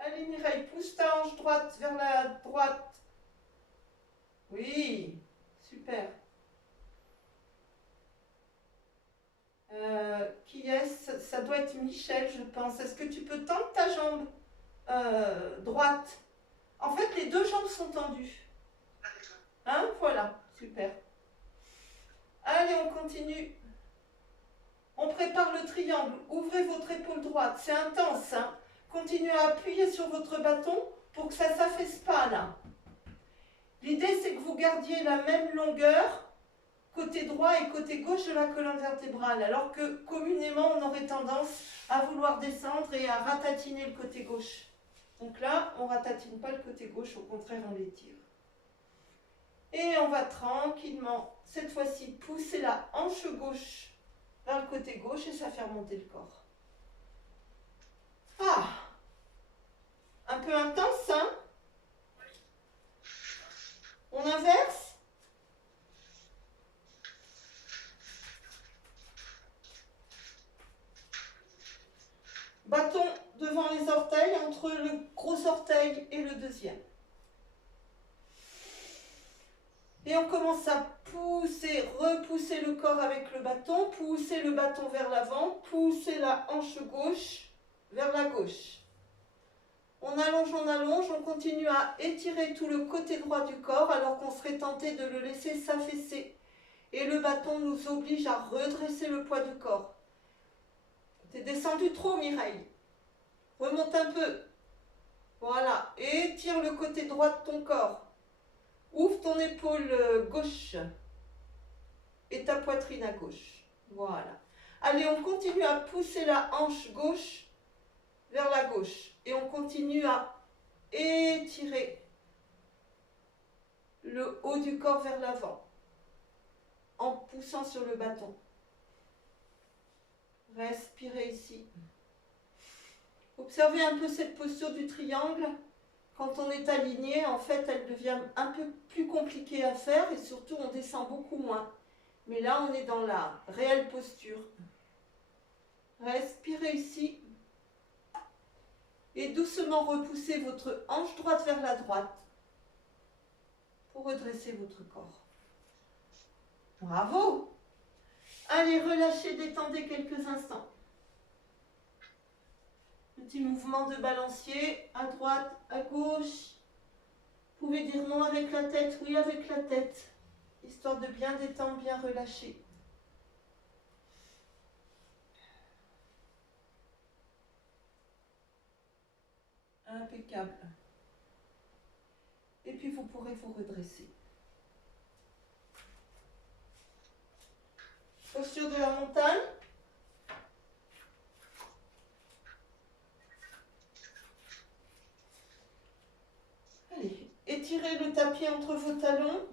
Allez Mireille, pousse ta hanche droite vers la droite. Oui, super. Qui est-ce? Ça doit être Michel, je pense. Est-ce que tu peux tendre ta jambe droite? En fait, les deux jambes sont tendues. Hein? Voilà, super. Allez, on continue. On prépare le triangle. Ouvrez votre épaule droite. C'est intense, hein? Continuez à appuyer sur votre bâton pour que ça ne s'affaisse pas, là. L'idée, c'est que vous gardiez la même longueur côté droit et côté gauche de la colonne vertébrale, alors que communément, on aurait tendance à vouloir descendre et à ratatiner le côté gauche. Donc là, on ne ratatine pas le côté gauche, au contraire, on l'étire. Et on va tranquillement, cette fois-ci, pousser la hanche gauche vers le côté gauche et ça fait remonter le corps. Ah! Un peu intense, hein? On inverse? Bâton devant les orteils, entre le gros orteil et le deuxième. Et on commence à pousser, repousser le corps avec le bâton, pousser le bâton vers l'avant, pousser la hanche gauche vers la gauche. on allonge, on continue à étirer tout le côté droit du corps alors qu'on serait tenté de le laisser s'affaisser. Et le bâton nous oblige à redresser le poids du corps. T'es descendu trop, Mireille. Remonte un peu. Voilà. Et étire le côté droit de ton corps. Ouvre ton épaule gauche et ta poitrine à gauche. Voilà. Allez, on continue à pousser la hanche gauche vers la gauche. Et on continue à étirer le haut du corps vers l'avant en poussant sur le bâton. Respirez ici. Observez un peu cette posture du triangle. Quand on est aligné, en fait, elle devient un peu plus compliquée à faire et surtout, on descend beaucoup moins. Mais là, on est dans la réelle posture. Respirez ici. Et doucement repoussez votre hanche droite vers la droite pour redresser votre corps. Bravo! Allez, relâchez, détendez quelques instants. Petit mouvement de balancier, à droite, à gauche. Vous pouvez dire non avec la tête, oui avec la tête, histoire de bien détendre, bien relâcher. Impeccable. Et puis vous pourrez vous redresser. Posture de la montagne. Allez, étirez le tapis entre vos talons.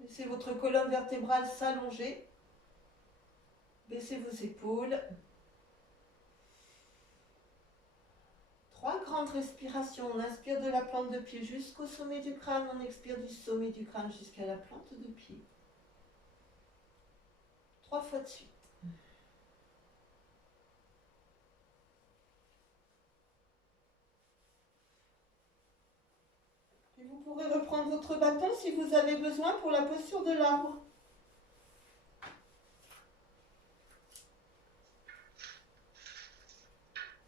Laissez votre colonne vertébrale s'allonger. Baissez vos épaules. 3 grandes respirations. On inspire de la plante de pied jusqu'au sommet du crâne. On expire du sommet du crâne jusqu'à la plante de pied. 3 fois de suite. Et vous pourrez reprendre votre bâton si vous avez besoin pour la posture de l'arbre.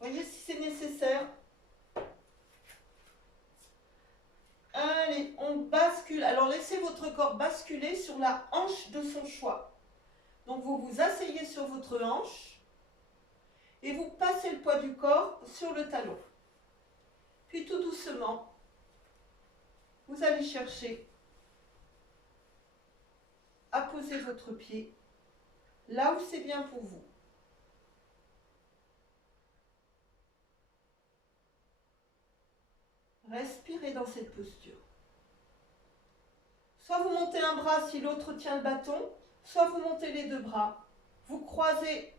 Voyez si c'est nécessaire. Allez, on bascule. Alors laissez votre corps basculer sur la hanche de son choix. Donc vous vous asseyez sur votre hanche et vous passez le poids du corps sur le talon. Puis tout doucement, vous allez chercher à poser votre pied là où c'est bien pour vous. Respirez dans cette posture. Soit vous montez un bras si l'autre tient le bâton, soit vous montez les 2 bras. Vous croisez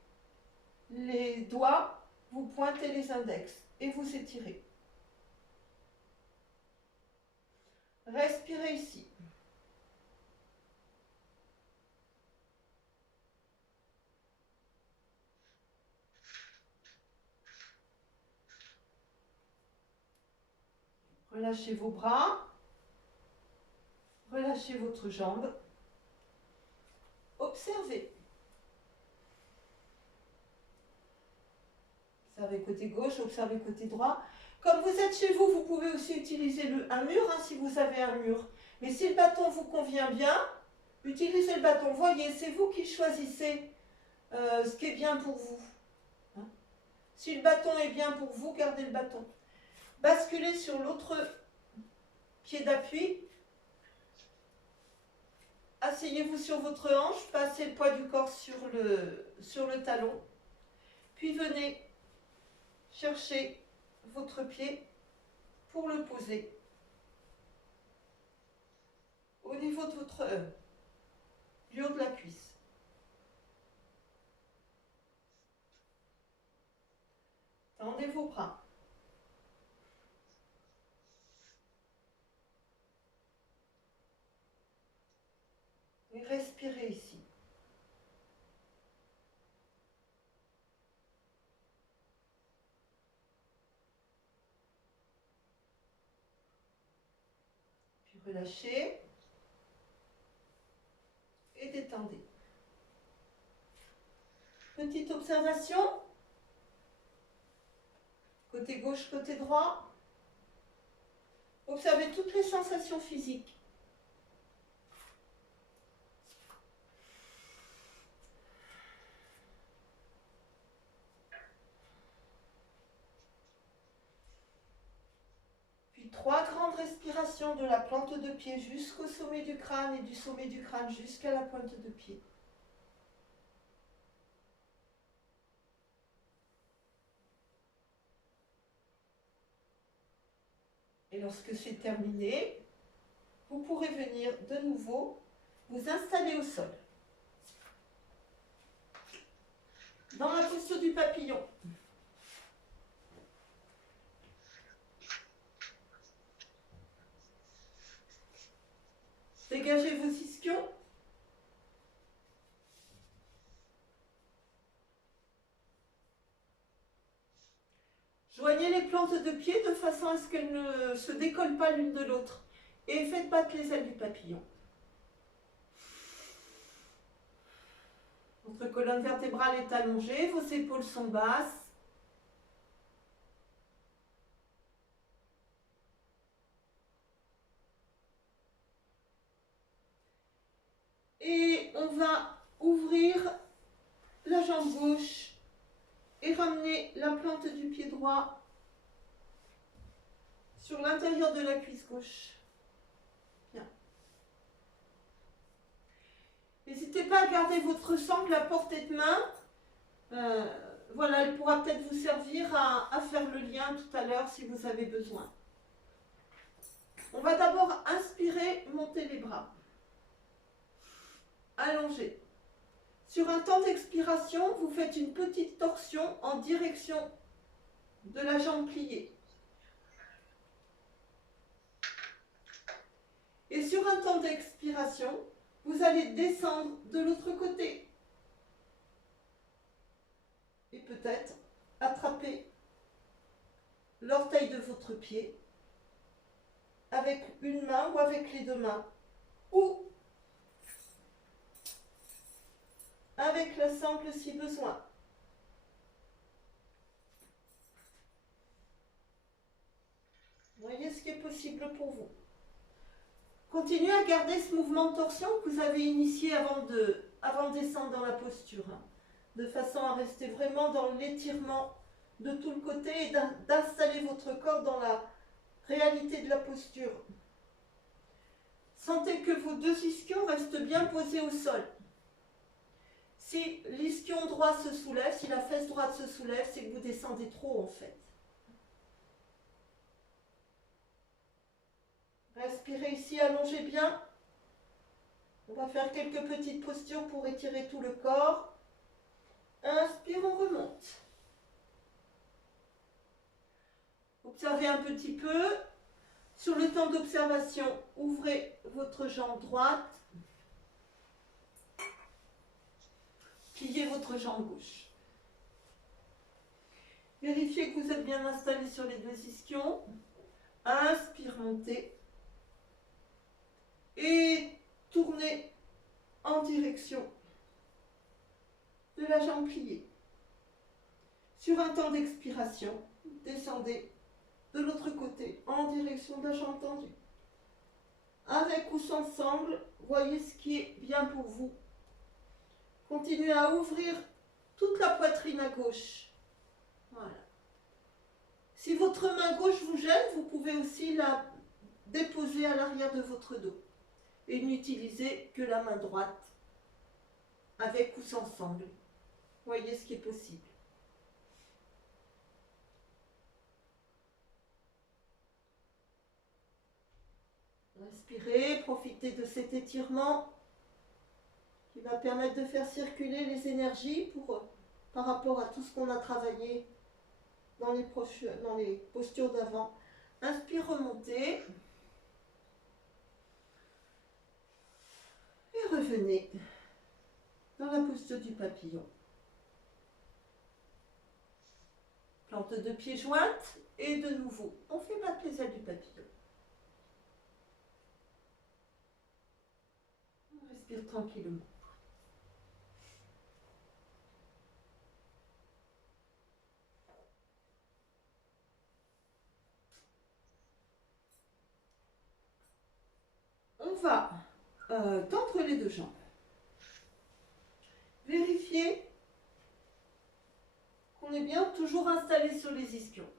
les doigts, vous pointez les index et vous étirez. Respirez ici. Relâchez vos bras. Relâchez votre jambe. Observez. Observez côté gauche, observez côté droit. Comme vous êtes chez vous, vous pouvez aussi utiliser un mur si vous avez un mur. Mais si le bâton vous convient bien, utilisez le bâton. Voyez, c'est vous qui choisissez ce qui est bien pour vous. Hein? Si le bâton est bien pour vous, gardez le bâton. Basculez sur l'autre pied d'appui. Asseyez-vous sur votre hanche, passez le poids du corps sur le talon. Puis venez chercher votre pied pour le poser au niveau de votre du haut de la cuisse. Tendez vos bras. Et respirez ici. Puis relâchez et détendez. Petite observation. Côté gauche, côté droit. Observez toutes les sensations physiques. Puis 3 grandes respirations de la plante de pied jusqu'au sommet du crâne et du sommet du crâne jusqu'à la pointe de pied. Et lorsque c'est terminé, vous pourrez venir de nouveau vous installer au sol. Dans la posture du papillon. Dégagez vos ischions. Joignez les plantes de pied de façon à ce qu'elles ne se décollent pas l'une de l'autre. Et faites battre les ailes du papillon. Votre colonne vertébrale est allongée, vos épaules sont basses. Et on va ouvrir la jambe gauche et ramener la plante du pied droit sur l'intérieur de la cuisse gauche. Bien. N'hésitez pas à garder votre sangle à portée de main. Voilà, elle pourra peut-être vous servir à faire le lien tout à l'heure si vous avez besoin. On va d'abord inspirer, monter les bras. Allongez. Sur un temps d'expiration, vous faites une petite torsion en direction de la jambe pliée. Et sur un temps d'expiration, vous allez descendre de l'autre côté. Et peut-être attraper l'orteil de votre pied avec une main ou avec les deux mains. Ou avec la sangle si besoin. Voyez ce qui est possible pour vous. Continuez à garder ce mouvement de torsion que vous avez initié avant de descendre dans la posture, de façon à rester vraiment dans l'étirement de tout le côté et d'installer votre corps dans la réalité de la posture. Sentez que vos deux ischions restent bien posés au sol. Si l'ischion droit se soulève, si la fesse droite se soulève, c'est que vous descendez trop en fait. Respirez ici, allongez bien. On va faire quelques petites postures pour étirer tout le corps. Inspire, on remonte. Observez un petit peu. Sur le temps d'observation, ouvrez votre jambe droite. Pliez votre jambe gauche. Vérifiez que vous êtes bien installé sur les deux ischions. Inspire, montez. Et tournez en direction de la jambe pliée. Sur un temps d'expiration, descendez de l'autre côté en direction de la jambe tendue. Avec ou sans sangle, voyez ce qui est bien pour vous. Continuez à ouvrir toute la poitrine à gauche. Voilà. Si votre main gauche vous gêne, vous pouvez aussi la déposer à l'arrière de votre dos. Et n'utilisez que la main droite, avec ou sans sangle. Voyez ce qui est possible. Respirez, profitez de cet étirement qui va permettre de faire circuler les énergies par rapport à tout ce qu'on a travaillé dans les postures d'avant. Inspire, remontez. Et revenez dans la posture du papillon. Plante de pied jointe et de nouveau, on fait battre les ailes du papillon. On respire tranquillement. on va tendre les deux jambes. Vérifiez qu'on est bien toujours installé sur les ischions.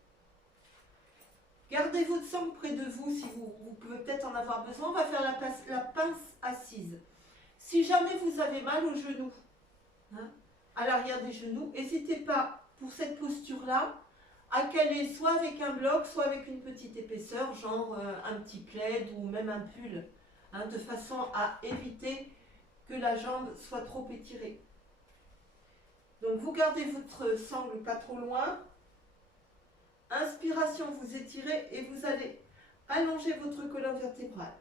Gardez votre sangle près de vous si vous pouvez peut-être en avoir besoin. On va faire la pince assise. Si jamais vous avez mal au genou, hein, à l'arrière des genoux, n'hésitez pas pour cette posture-là à caler soit avec un bloc, soit avec une petite épaisseur, genre un petit plaid ou même un pull, hein, de façon à éviter que la jambe soit trop étirée. Donc vous gardez votre sangle pas trop loin. Inspiration, vous étirez et vous allez allonger votre colonne vertébrale.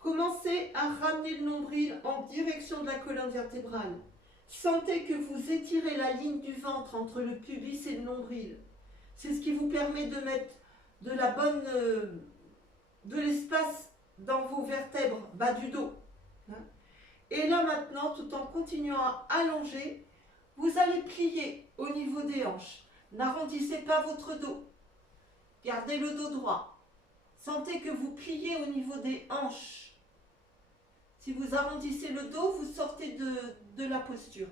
Commencez à ramener le nombril en direction de la colonne vertébrale. Sentez que vous étirez la ligne du ventre entre le pubis et le nombril. C'est ce qui vous permet de mettre de l'espace dans vos vertèbres, bas du dos. Et là maintenant, tout en continuant à allonger, vous allez plier au niveau des hanches. N'arrondissez pas votre dos. Gardez le dos droit. Sentez que vous pliez au niveau des hanches. Si vous arrondissez le dos, vous sortez de la posture.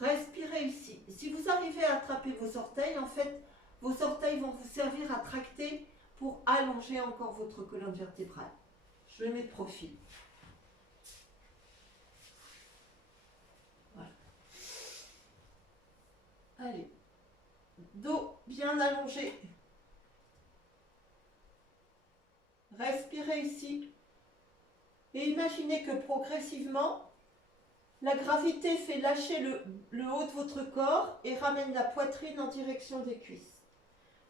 Respirez ici. Si vous arrivez à attraper vos orteils, en fait, vos orteils vont vous servir à tracter pour allonger encore votre colonne vertébrale. Je le mets de profil. Voilà. Allez. Dos bien allongé. Respirez ici. Et imaginez que progressivement, la gravité fait lâcher le haut de votre corps et ramène la poitrine en direction des cuisses.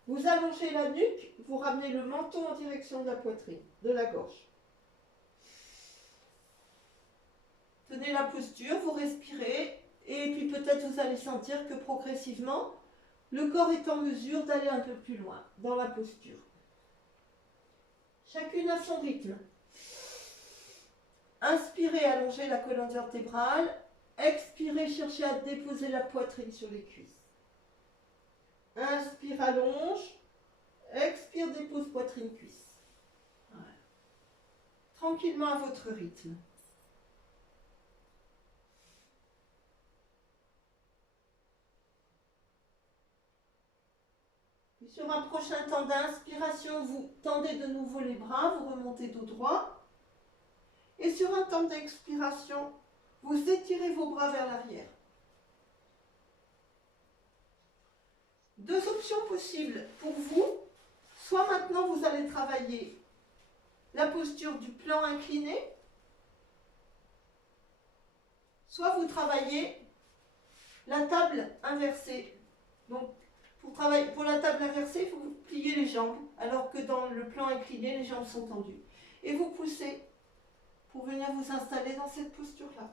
Vous allongez la nuque, vous ramenez le menton en direction de la poitrine, de la gorge. Tenez la posture, vous respirez et puis peut-être vous allez sentir que progressivement, le corps est en mesure d'aller un peu plus loin dans la posture. Chacune à son rythme. Inspirez, allongez la colonne vertébrale. Expirez, cherchez à déposer la poitrine sur les cuisses. Inspire, allonge. Expire, dépose poitrine, cuisse. Voilà. Tranquillement à votre rythme. Et sur un prochain temps d'inspiration, vous tendez de nouveau les bras, vous remontez dos droit. Et sur un temps d'expiration, vous étirez vos bras vers l'arrière. Deux options possibles pour vous. Soit maintenant vous allez travailler la posture du plan incliné, soit vous travaillez la table inversée. Donc pour la table inversée, il faut que vous pliez les jambes, alors que dans le plan incliné, les jambes sont tendues. Et vous poussez pour venir vous installer dans cette posture-là.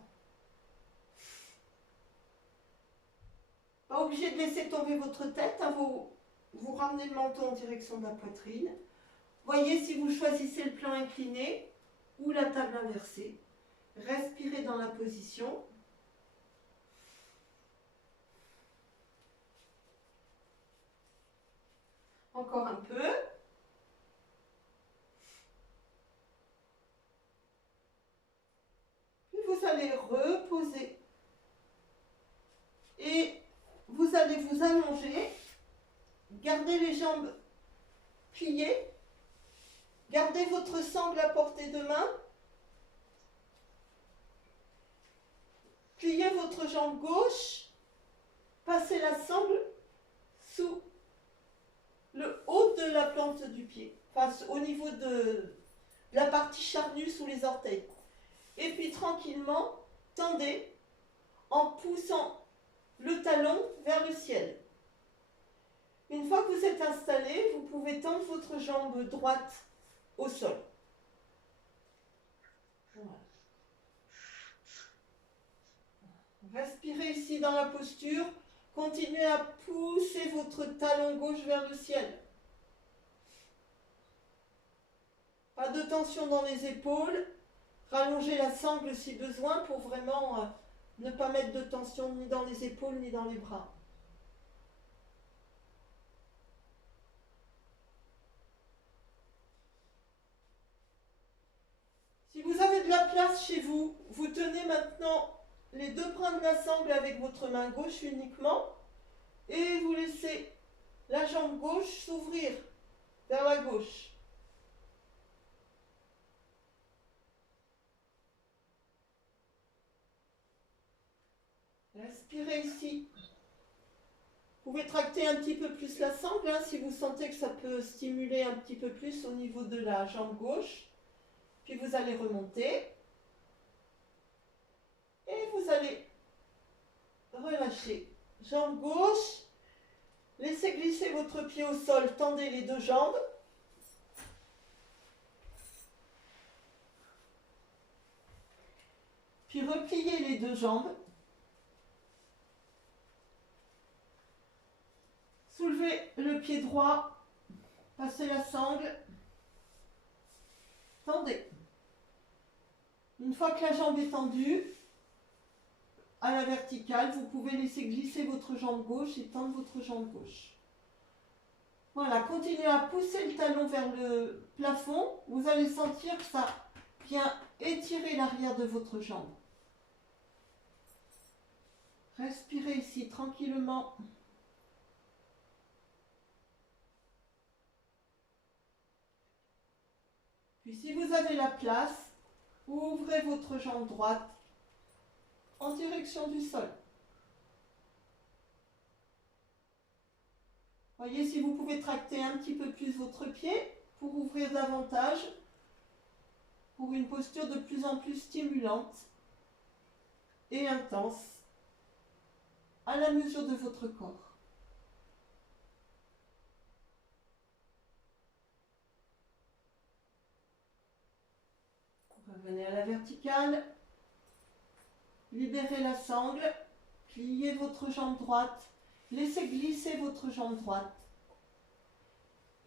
Pas obligé de laisser tomber votre tête, hein, vous ramenez le menton en direction de la poitrine. Voyez si vous choisissez le plan incliné ou la table inversée. Respirez dans la position. Encore un peu. Puis vous allez reposer. Et vous allez vous allonger. Gardez les jambes pliées. Gardez votre sangle à portée de main. Pliez votre jambe gauche. Passez la sangle sous le haut de la plante du pied, enfin au niveau de la partie charnue sous les orteils. Et puis tranquillement, tendez en poussant le talon vers le ciel. Une fois que vous êtes installé, vous pouvez tendre votre jambe droite au sol. Voilà. Respirez ici dans la posture. Continuez à pousser votre talon gauche vers le ciel. Pas de tension dans les épaules. Rallongez la sangle si besoin pour vraiment ne pas mettre de tension ni dans les épaules ni dans les bras. Si vous chez vous, vous tenez maintenant les deux brins de la sangle avec votre main gauche uniquement et vous laissez la jambe gauche s'ouvrir vers la gauche. Respirez ici. Vous pouvez tracter un petit peu plus la sangle hein, si vous sentez que ça peut stimuler un petit peu plus au niveau de la jambe gauche. Puis vous allez remonter. Et vous allez relâcher. Jambe gauche. Laissez glisser votre pied au sol. Tendez les deux jambes. Puis repliez les deux jambes. Soulevez le pied droit. Passez la sangle. Tendez. Une fois que la jambe est tendue, à la verticale, vous pouvez laisser glisser votre jambe gauche et tendre votre jambe gauche. Voilà, continuez à pousser le talon vers le plafond. Vous allez sentir que ça vient étirer l'arrière de votre jambe. Respirez ici tranquillement. Puis si vous avez la place, ouvrez votre jambe droite en direction du sol. Voyez si vous pouvez tracter un petit peu plus votre pied pour ouvrir davantage, pour une posture de plus en plus stimulante et intense à la mesure de votre corps. Revenez à la verticale, libérez la sangle, pliez votre jambe droite, laissez glisser votre jambe droite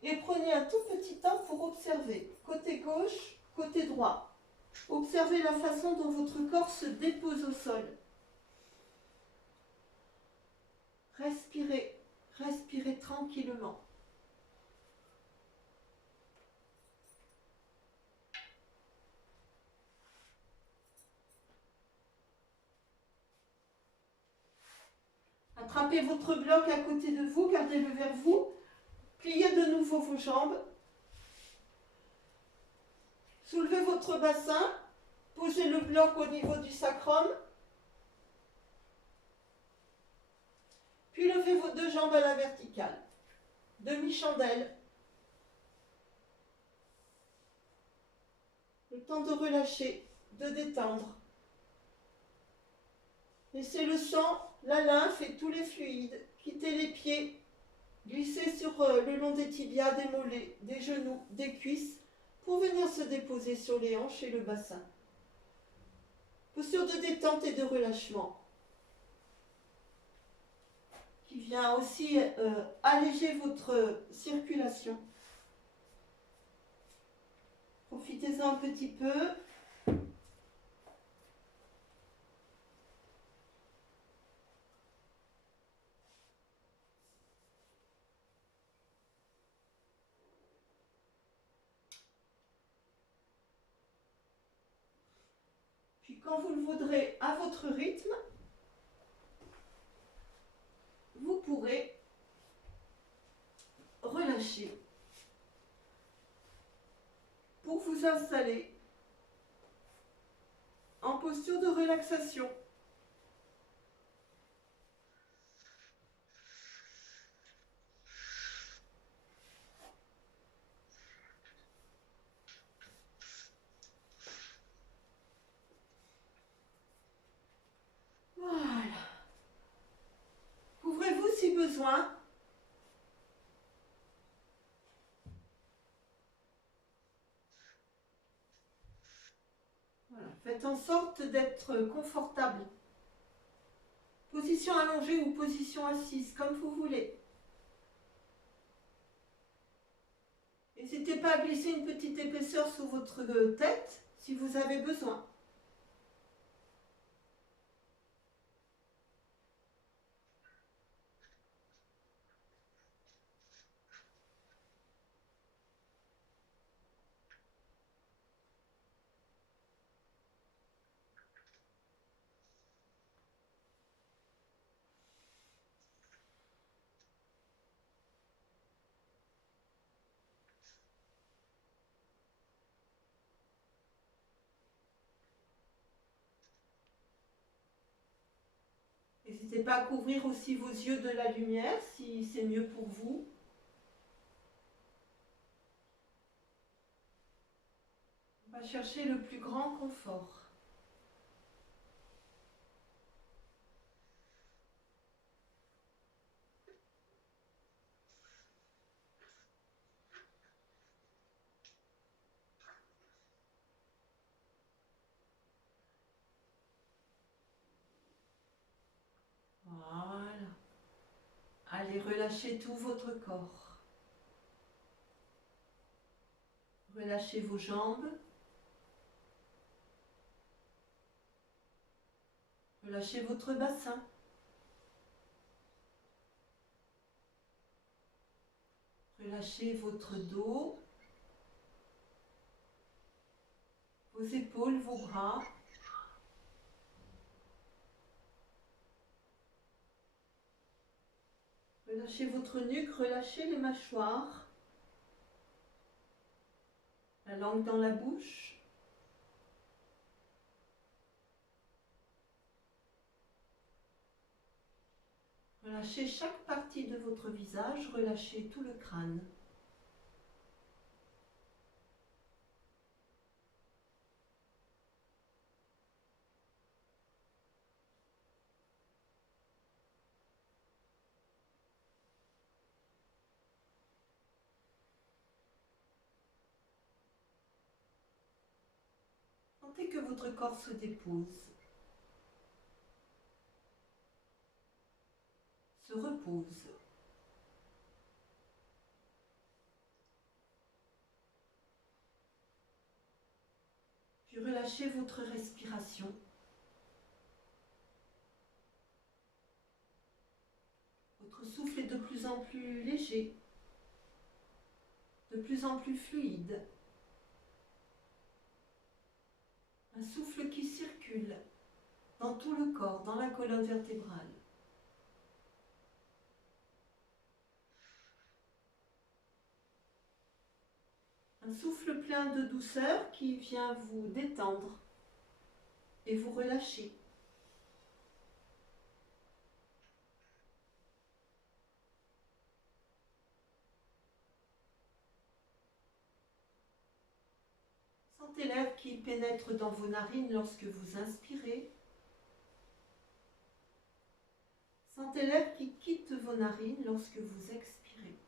et prenez un tout petit temps pour observer côté gauche, côté droit. Observez la façon dont votre corps se dépose au sol. Respirez, respirez tranquillement. Attrapez votre bloc à côté de vous, gardez-le vers vous. Pliez de nouveau vos jambes. Soulevez votre bassin. Posez le bloc au niveau du sacrum. Puis levez vos deux jambes à la verticale. Demi-chandelle. Le temps de relâcher, de détendre. Laissez le sang, la lymphe et tous les fluides quitter les pieds. Glissez sur le long des tibias, des mollets, des genoux, des cuisses pour venir se déposer sur les hanches et le bassin. Posture de détente et de relâchement qui vient aussi alléger votre circulation. Profitez-en un petit peu. Puis quand vous le voudrez à votre rythme, vous pourrez relâcher pour vous installer en posture de relaxation. Voilà. Couvrez-vous si besoin. Voilà. Faites en sorte d'être confortable. Position allongée ou position assise, comme vous voulez. N'hésitez pas à glisser une petite épaisseur sous votre tête si vous avez besoin. N'hésitez pas à couvrir aussi vos yeux de la lumière si c'est mieux pour vous. On va chercher le plus grand confort. Voilà. Allez, relâchez tout votre corps. Relâchez vos jambes. Relâchez votre bassin. Relâchez votre dos, vos épaules, vos bras. Relâchez votre nuque, relâchez les mâchoires. La langue dans la bouche. Relâchez chaque partie de votre visage, relâchez tout le crâne. Sentez que votre corps se dépose, se repose. Puis relâchez votre respiration. Votre souffle est de plus en plus léger, de plus en plus fluide. Un souffle qui circule dans tout le corps, dans la colonne vertébrale. Un souffle plein de douceur qui vient vous détendre et vous relâcher. Sentez l'air qui pénètre dans vos narines lorsque vous inspirez. Sentez l'air qui quitte vos narines lorsque vous expirez.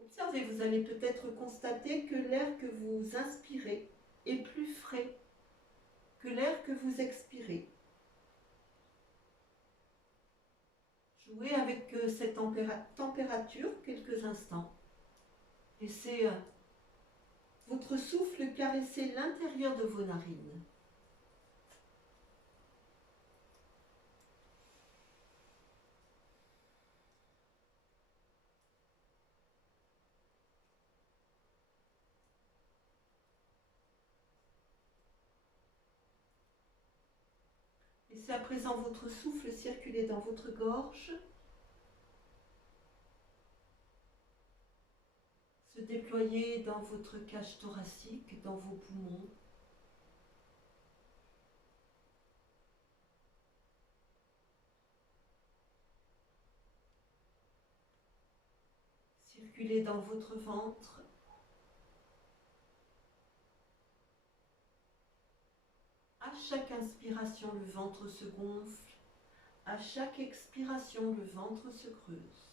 Observez, vous allez peut-être constater que l'air que vous inspirez est plus frais que l'air que vous expirez. Jouez avec cette température quelques instants. Laissez votre souffle caresser l'intérieur de vos narines. Laissez à présent votre souffle circuler dans votre gorge, se déployer dans votre cage thoracique, dans vos poumons. Circuler dans votre ventre. À chaque inspiration, le ventre se gonfle. À chaque expiration, le ventre se creuse.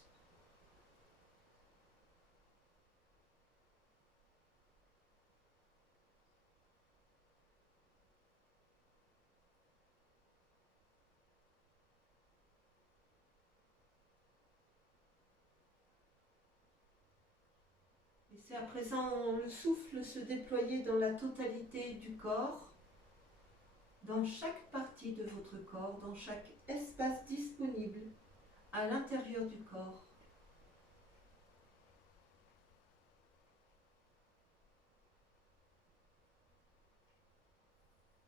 Laissez à présent le souffle se déployer dans la totalité du corps, dans chaque partie de votre corps, dans chaque espace disponible à l'intérieur du corps.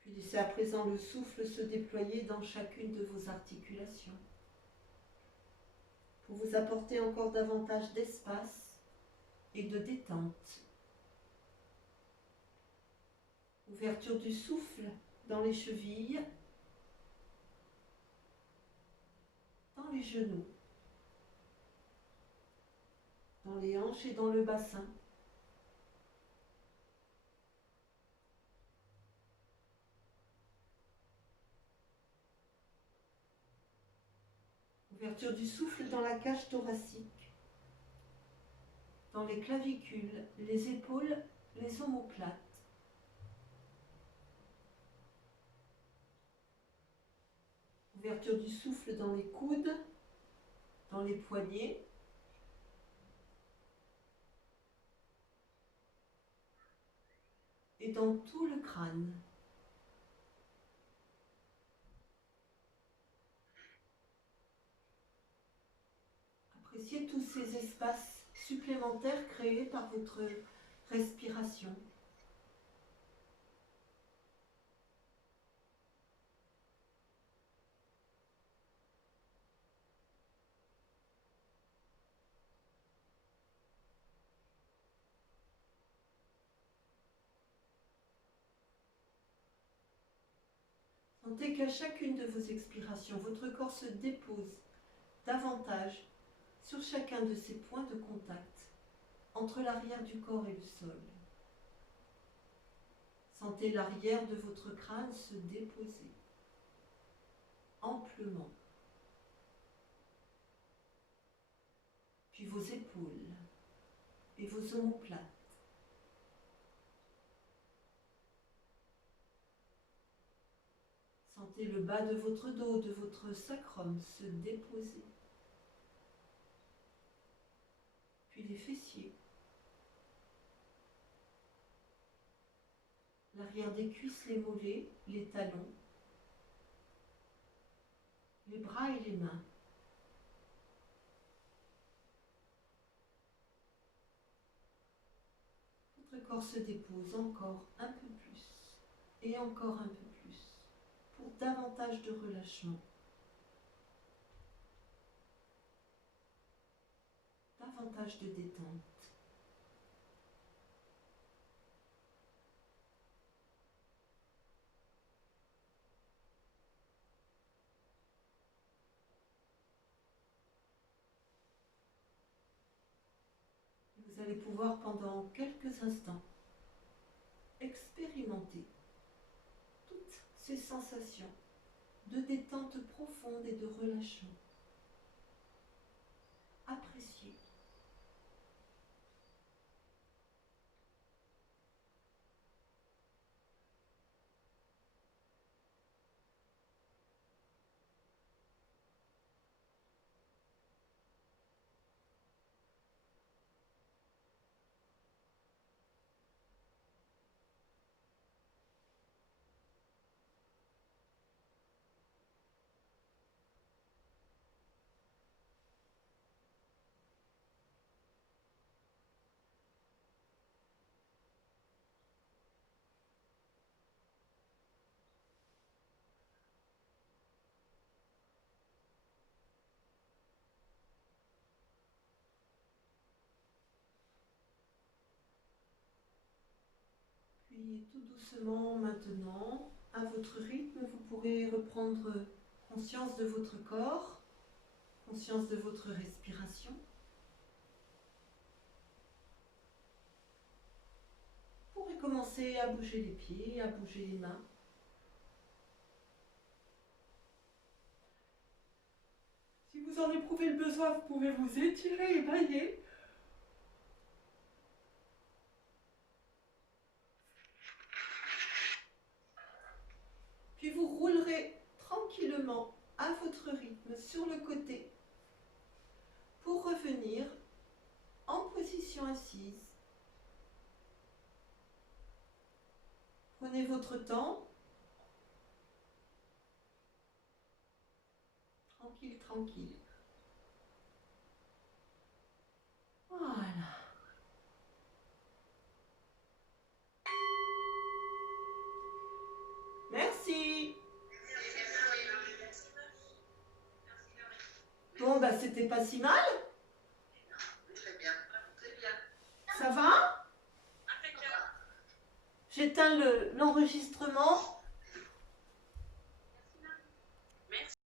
Puis laissez à présent le souffle se déployer dans chacune de vos articulations pour vous apporter encore davantage d'espace et de détente. Ouverture du souffle dans les chevilles, dans les genoux, dans les hanches et dans le bassin. Ouverture du souffle dans la cage thoracique, dans les clavicules, les épaules, les omoplates. Ouverture du souffle dans les coudes, dans les poignets. Et dans tout le crâne. Appréciez tous ces espaces supplémentaires créés par votre respiration. Sentez qu'à chacune de vos expirations, votre corps se dépose davantage sur chacun de ces points de contact entre l'arrière du corps et le sol. Sentez l'arrière de votre crâne se déposer amplement, puis vos épaules et vos omoplates. Sentez le bas de votre dos, de votre sacrum se déposer. Puis les fessiers. L'arrière des cuisses, les mollets, les talons. Les bras et les mains. Votre corps se dépose encore un peu plus et encore un peu plus pour davantage de relâchement. Davantage de détente. Vous allez pouvoir pendant quelques instants expérimenter toutes ces sensations de détente profonde et de relâchement. Appréciez. Puis tout doucement maintenant, à votre rythme, vous pourrez reprendre conscience de votre corps, conscience de votre respiration. Vous pourrez commencer à bouger les pieds, à bouger les mains. Si vous en éprouvez le besoin, vous pouvez vous étirer et bailler. Puis vous roulerez tranquillement à votre rythme sur le côté pour revenir en position assise. Prenez votre temps. Tranquille, tranquille. Voilà. Merci. Bon, bah c'était pas si mal. Très bien, très bien. Ça va? J'éteins l'enregistrement.